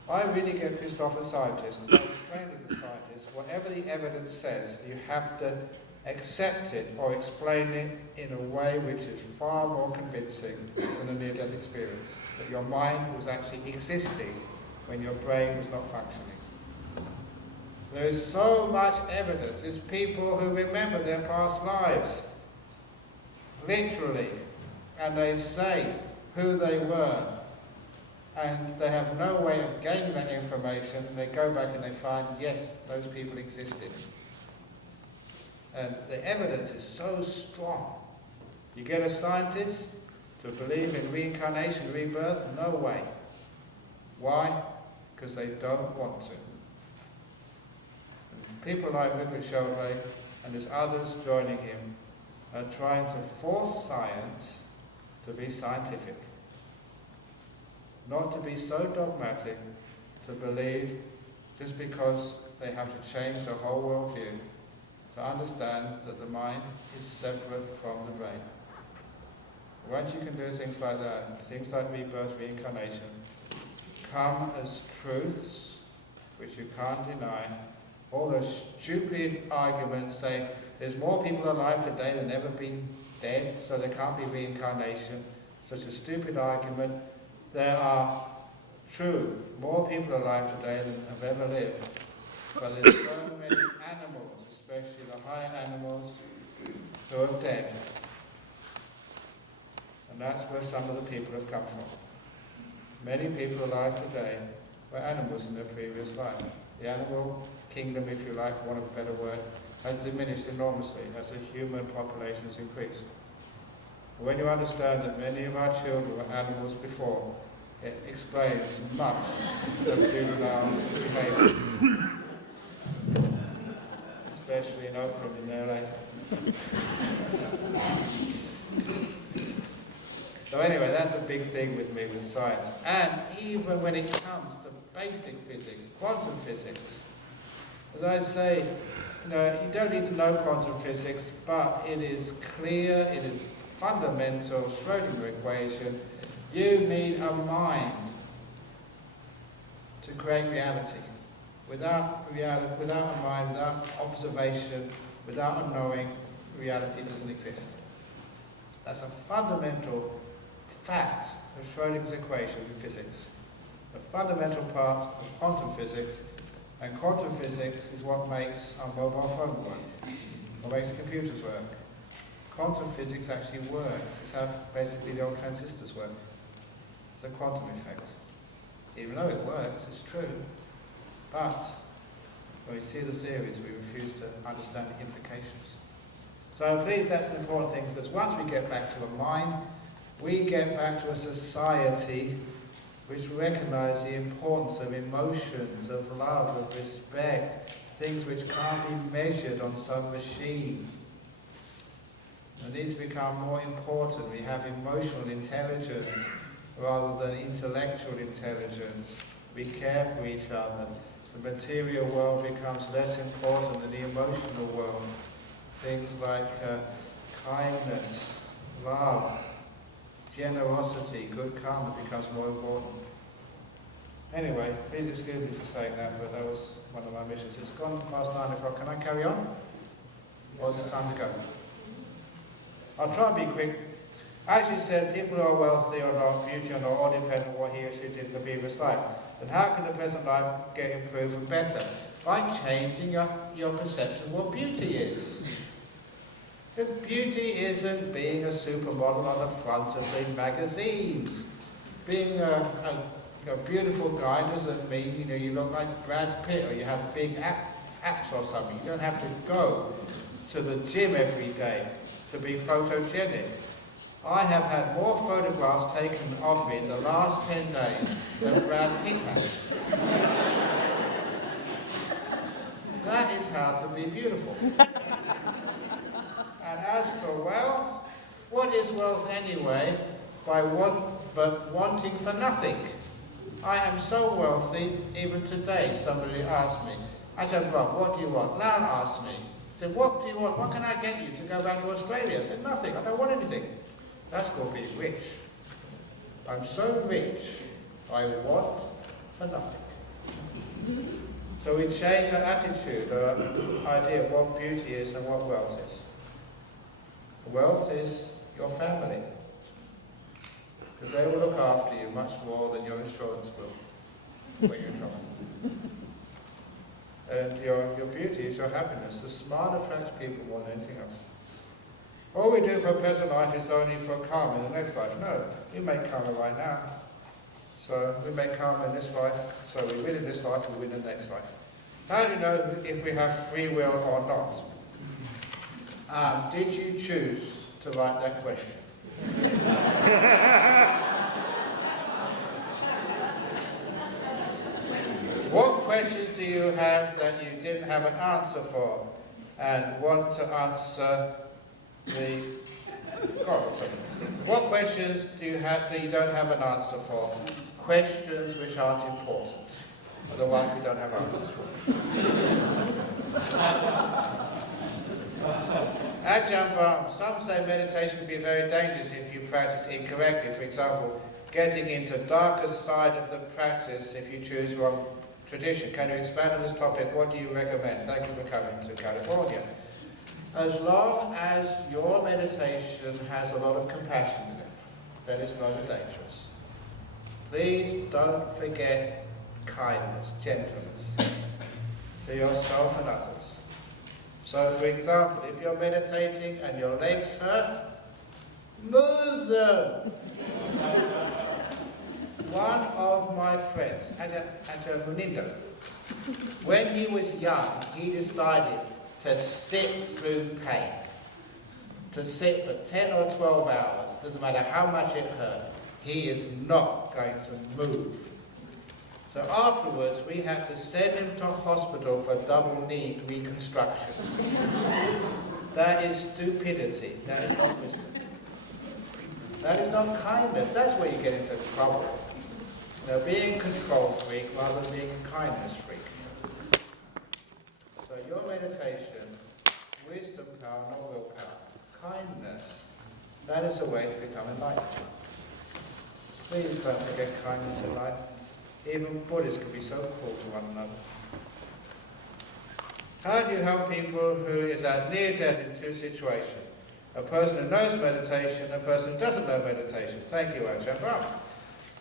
I really get pissed off at scientists, because I was trained as a scientist. Whatever the evidence says, you have to accept it or explain it in a way which is far more convincing than a near-death experience. That your mind was actually existing when your brain was not functioning. There is so much evidence. There's people who remember their past lives, literally, and they say who they were, and they have no way of gaining that information, and they go back and they find, yes, those people existed. And the evidence is so strong. You get a scientist to believe in reincarnation, rebirth? No way. Why? Because they don't want to. And people like Richard Sheldrake, and there's others joining him, are trying to force science to be scientific. Not to be so dogmatic, to believe just because they have to change the whole worldview, to understand that the mind is separate from the brain. Once you can do things like that, things like rebirth, reincarnation, come as truths which you can't deny. All those stupid arguments saying there's more people alive today than ever been dead, so there can't be reincarnation. Such a stupid argument. There are, true, more people alive today than have ever lived, but there's so many animals, especially the higher animals, who are dead. And that's where some of the people have come from. Many people alive today were animals in their previous life. The animal kingdom, if you like, for want of a better word, has diminished enormously as the human population has increased. But when you understand that many of our children were animals before, it explains much of juvenile behaviour, especially in Oakland in LA. So anyway, that's a big thing with me with science. And even when it comes to basic physics, quantum physics, as I say, you don't need to know quantum physics, but it is clear, it is fundamental, Schrödinger equation. You need a mind to create reality. Without a mind, without observation, without a knowing, reality doesn't exist. That's a fundamental fact of Schrödinger's equation in physics. The fundamental part of quantum physics, and quantum physics is what makes our mobile phone work, what makes computers work. Quantum physics actually works. It's how basically the old transistors work. It's a quantum effect. Even though it works, it's true. But when we see the theories, we refuse to understand the implications. So please, that's an important thing, because once we get back to a mind, we get back to a society which recognises the importance of emotions, of love, of respect, things which can't be measured on some machine. And these become more important. We have emotional intelligence rather than intellectual intelligence. We care for each other. The material world becomes less important than the emotional world. Things like kindness, love, generosity, good karma becomes more important. Anyway, please excuse me for saying that, but that was one of my missions. It's gone past 9 o'clock. Can I carry on? Or is it time to go? I'll try and be quick. As you said, people who are wealthy or not, beauty or not, all depend on what he or she did in the previous life. And how can the present life get improved and better? By changing your perception of what beauty is. Because beauty isn't being a supermodel on the front of the magazines. Being a beautiful guy doesn't mean you look like Brad Pitt or you have big abs or something. You don't have to go to the gym every day to be photogenic. I have had more photographs taken of me in the last 10 days than Brad Pitt has. That is how to be beautiful. And as for wealth, what is wealth anyway? But wanting for nothing. I am so wealthy, even today somebody asked me, Ajahn Brahm, what do you want? Lan asked me, said, what do you want? What can I get you to go back to Australia? I said, nothing, I don't want anything. That's called being rich. I'm so rich, I want for nothing. So we change our attitude, our idea of what beauty is and what wealth is. Wealth is your family. Because they will look after you much more than your insurance will when you're in trouble. And your beauty is your happiness. The smile attracts people more than anything else. All we do for present life is only for karma in the next life. No, we make karma right now. So we make karma in this life, so we win in this life, we win in the next life. How do you know if we have free will or not? Did you choose to write that question? What questions do you have that you didn't have an answer for and want to answer what questions do you have that you don't have an answer for? Questions which aren't important are the ones we don't have answers for. Ajahn Brahm, some say meditation can be very dangerous if you practice incorrectly. For example, getting into darker side of the practice if you choose wrong tradition. Can you expand on this topic? What do you recommend? Thank you for coming to California. As long as your meditation has a lot of compassion in it, then it's not dangerous. Please don't forget kindness, gentleness to yourself and others. So, for example, if you're meditating and your legs hurt, move them. One of my friends, Ajahn Brahm, when he was young, he decided to sit through pain. To sit for 10 or 12 hours, doesn't matter how much it hurt, he is not going to move. So afterwards, we had to send him to hospital for double knee reconstruction. That is stupidity. That is not wisdom. That is not kindness. That's where you get into trouble. Being a control freak rather than being a kindness freak. So your meditation, wisdom power, not willpower. Kindness, that is a way to become enlightened. Please don't forget kindness in life. Even Buddhists can be so cruel to one another. How do you help people who is at near death in two situations? A person who knows meditation and a person who doesn't know meditation. Thank you, Ajahn Brahm.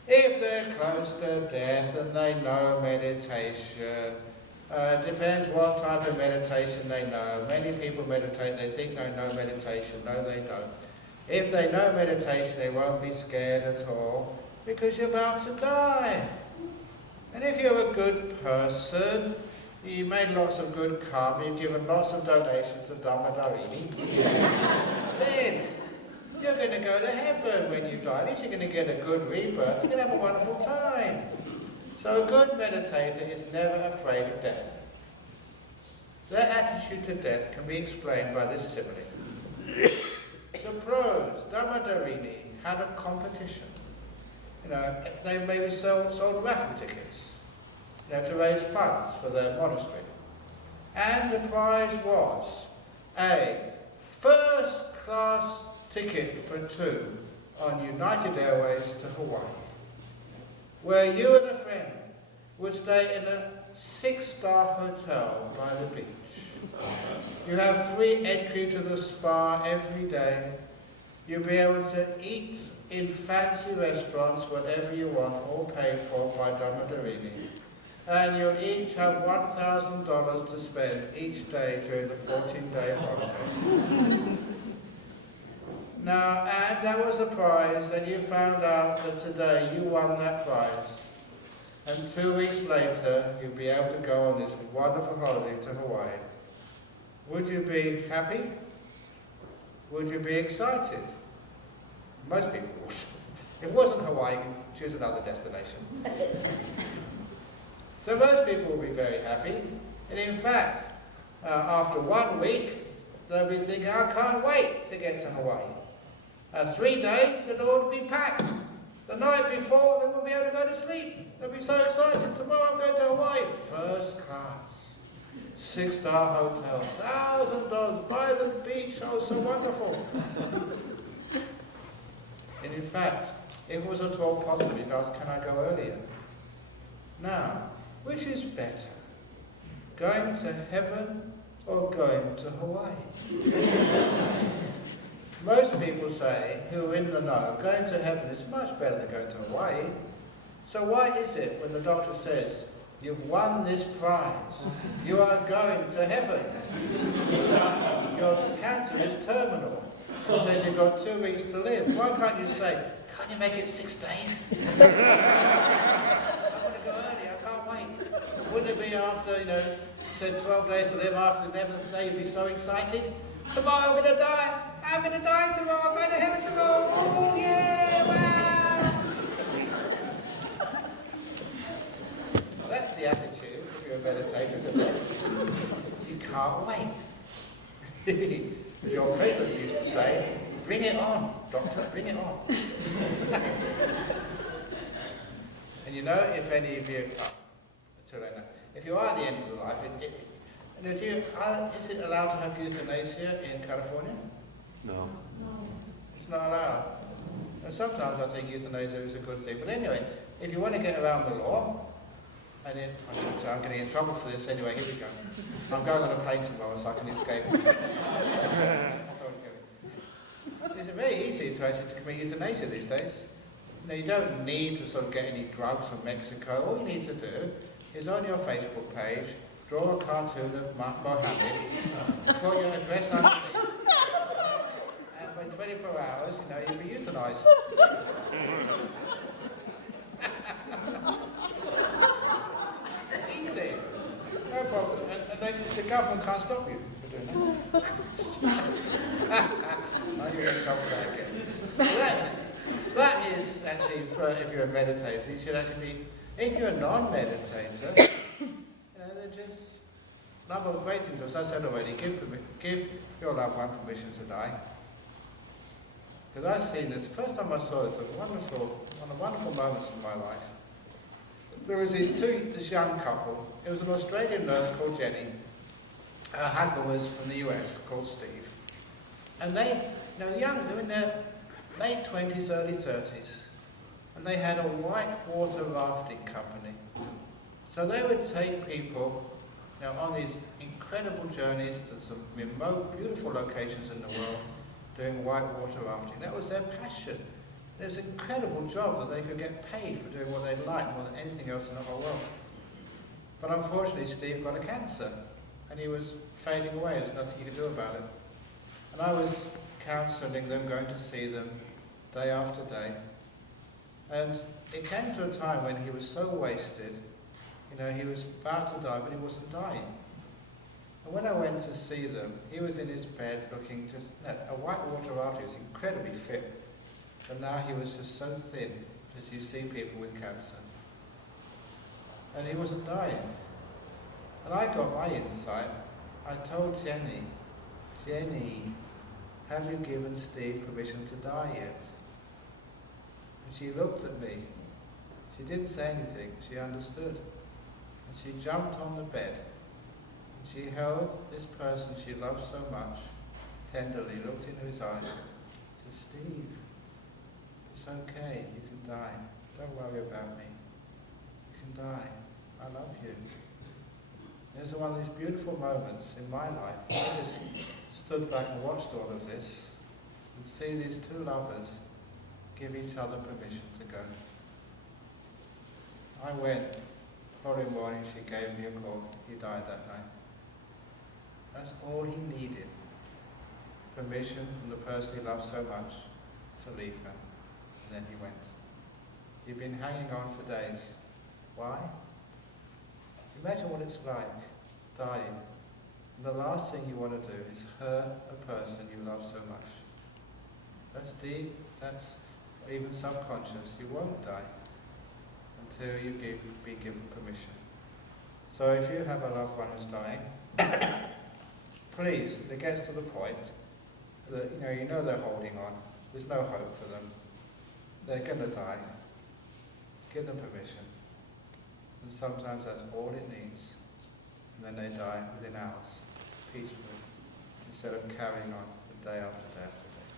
If they're close to death and they know meditation, it depends what type of meditation they know. Many people meditate, they think they know meditation. No, they don't. If they know meditation, they won't be scared at all because you're about to die. And if you're a good person, you made lots of good karma, you've given lots of donations to Dhammadharini, then you're going to go to heaven when you die. At least you're going to get a good rebirth. You're going to have a wonderful time. So a good meditator is never afraid of death. Their attitude to death can be explained by this simile. Suppose Dhammadharini had a competition. They maybe sold raffle tickets. to raise funds for their monastery. And the prize was a first-class ticket for two on United Airways to Hawaii, where you and a friend would stay in a 6-star hotel by the beach. You have free entry to the spa every day. You'll be able to eat in fancy restaurants, whatever you want, all paid for by Dhammadharini. And you'll each have $1,000 to spend each day during the 14-day holiday. Now, and that was a prize, and you found out that today you won that prize. And 2 weeks later, you'll be able to go on this wonderful holiday to Hawaii. Would you be happy? Would you be excited? Most people would. If it wasn't Hawaii, you could choose another destination. So most people will be very happy. And in fact, after 1 week, they'll be thinking, I can't wait to get to Hawaii. 3 days, it'll all be packed. The night before, they won't be able to go to sleep. They'll be so excited. Tomorrow I'm going to Hawaii. First class. 6-star hotel. $1,000 by the beach. Oh, so wonderful. And in fact, if it was at all possible, you'd ask, can I go earlier? Now, which is better? Going to heaven or going to Hawaii? Most people say, who are in the know, going to heaven is much better than going to Hawaii. So why is it when the doctor says, you've won this prize, you are going to heaven? Your cancer is terminal. It says you've got 2 weeks to live. Why can't you say, can't you make it 6 days? I want to go early, I can't wait. Wouldn't it be after, you said 12 days to live, after the 11th day you'd be so excited? Tomorrow I'm going to die. I'm going to die tomorrow. I'm going to heaven tomorrow. Oh, yeah, wow. Well, that's the attitude if you're a meditator. You can't wait. As your president used to say, bring it on, doctor, bring it on. And if any of you, if you are at the end of life, is it allowed to have euthanasia in California? No. It's not allowed. And sometimes I think euthanasia is a good thing. But anyway, if you want to get around the law, and I should say I'm getting in trouble for this anyway, here we go. I'm going on a plane tomorrow so I can escape. It's very easy to actually commit euthanasia these days. You don't need to sort of get any drugs from Mexico. All you need to do is on your Facebook page, draw a cartoon of Mohammed, put your address underneath, and in 24 hours, you'll be euthanized. Easy. No problem. And the government can't stop you for doing that. I'll get in trouble for that again. That is actually, if you're a meditator, you should actually be, if you're a non-meditator, they're just a number of great things. As I said already, give your loved one permission to die. Because I've seen this, the first time I saw this, one of the wonderful moments in my life. There was this young couple. It was an Australian nurse called Jenny. Her husband was from the US, called Steve. And they were in their late 20s, early 30s. And they had a whitewater rafting company. So they would take people on these incredible journeys to some remote, beautiful locations in the world, doing whitewater rafting. That was their passion. It was an incredible job that they could get paid for doing what they liked more than anything else in the whole world. But unfortunately, Steve got a cancer, and he was fading away. There's nothing you could do about it. And I was counselling them, going to see them day after day. And it came to a time when he was so wasted, he was about to die, but he wasn't dying. And when I went to see them, he was in his bed looking just, a whitewater rafter. He was incredibly fit. But now he was just so thin, as you see people with cancer. And he wasn't dying. And I got my insight. I told Jenny, have you given Steve permission to die yet? And she looked at me. She didn't say anything. She understood. And she jumped on the bed. And she held this person she loved so much, tenderly, looked into his eyes, and said, Steve, it's okay, you can die. Don't worry about me. You can die. I love you. There's one of these beautiful moments in my life. I just stood back and watched all of this and see these two lovers give each other permission to go. I went. Following morning she gave me a call. He died that night. That's all he needed. Permission from the person he loved so much to leave her. And then he went. He'd been hanging on for days. Why? Imagine what it's like, dying. And the last thing you want to do is hurt a person you love so much. That's deep, that's even subconscious. You won't die until you be given permission. So if you have a loved one who's dying, please, if it gets to the point that you know they're holding on, there's no hope for them, they're going to die, give them permission. And sometimes that's all it needs. And then they die within hours, peacefully, instead of carrying on day after day after day.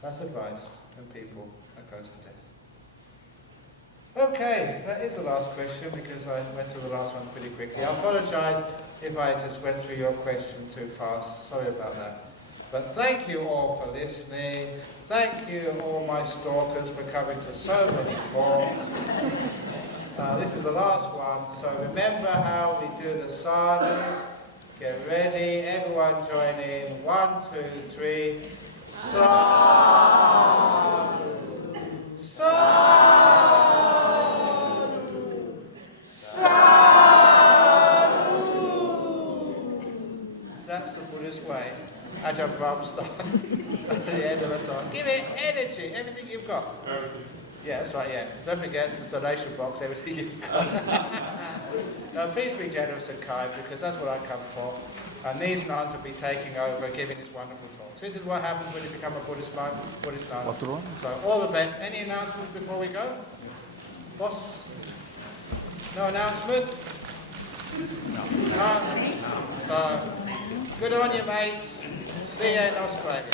That's advice from people are close to death. Okay, that is the last question because I went through the last one pretty quickly. I apologise if I just went through your question too fast. Sorry about that. But thank you all for listening. Thank you all my stalkers for coming to so many talks. This is the last one, so remember how we do the sadhus. Get ready, everyone join in. 1, 2, 3. Sadhu! Sadhu! Sadhu! That's the Buddhist way. Ajahn Brahm style. At the end of the talk. Give it energy, everything you've got. Yeah, that's right, yeah. Don't forget the donation box, everything you've got. Now, please be generous and kind, because that's what I come for. And these nuns will be taking over, giving this wonderful talk. So this is what happens when you become a Buddhist monk, Buddhist nun. So all the best. Any announcements before we go? Boss? No announcement? No. So, good on you, mates. See you in Australia.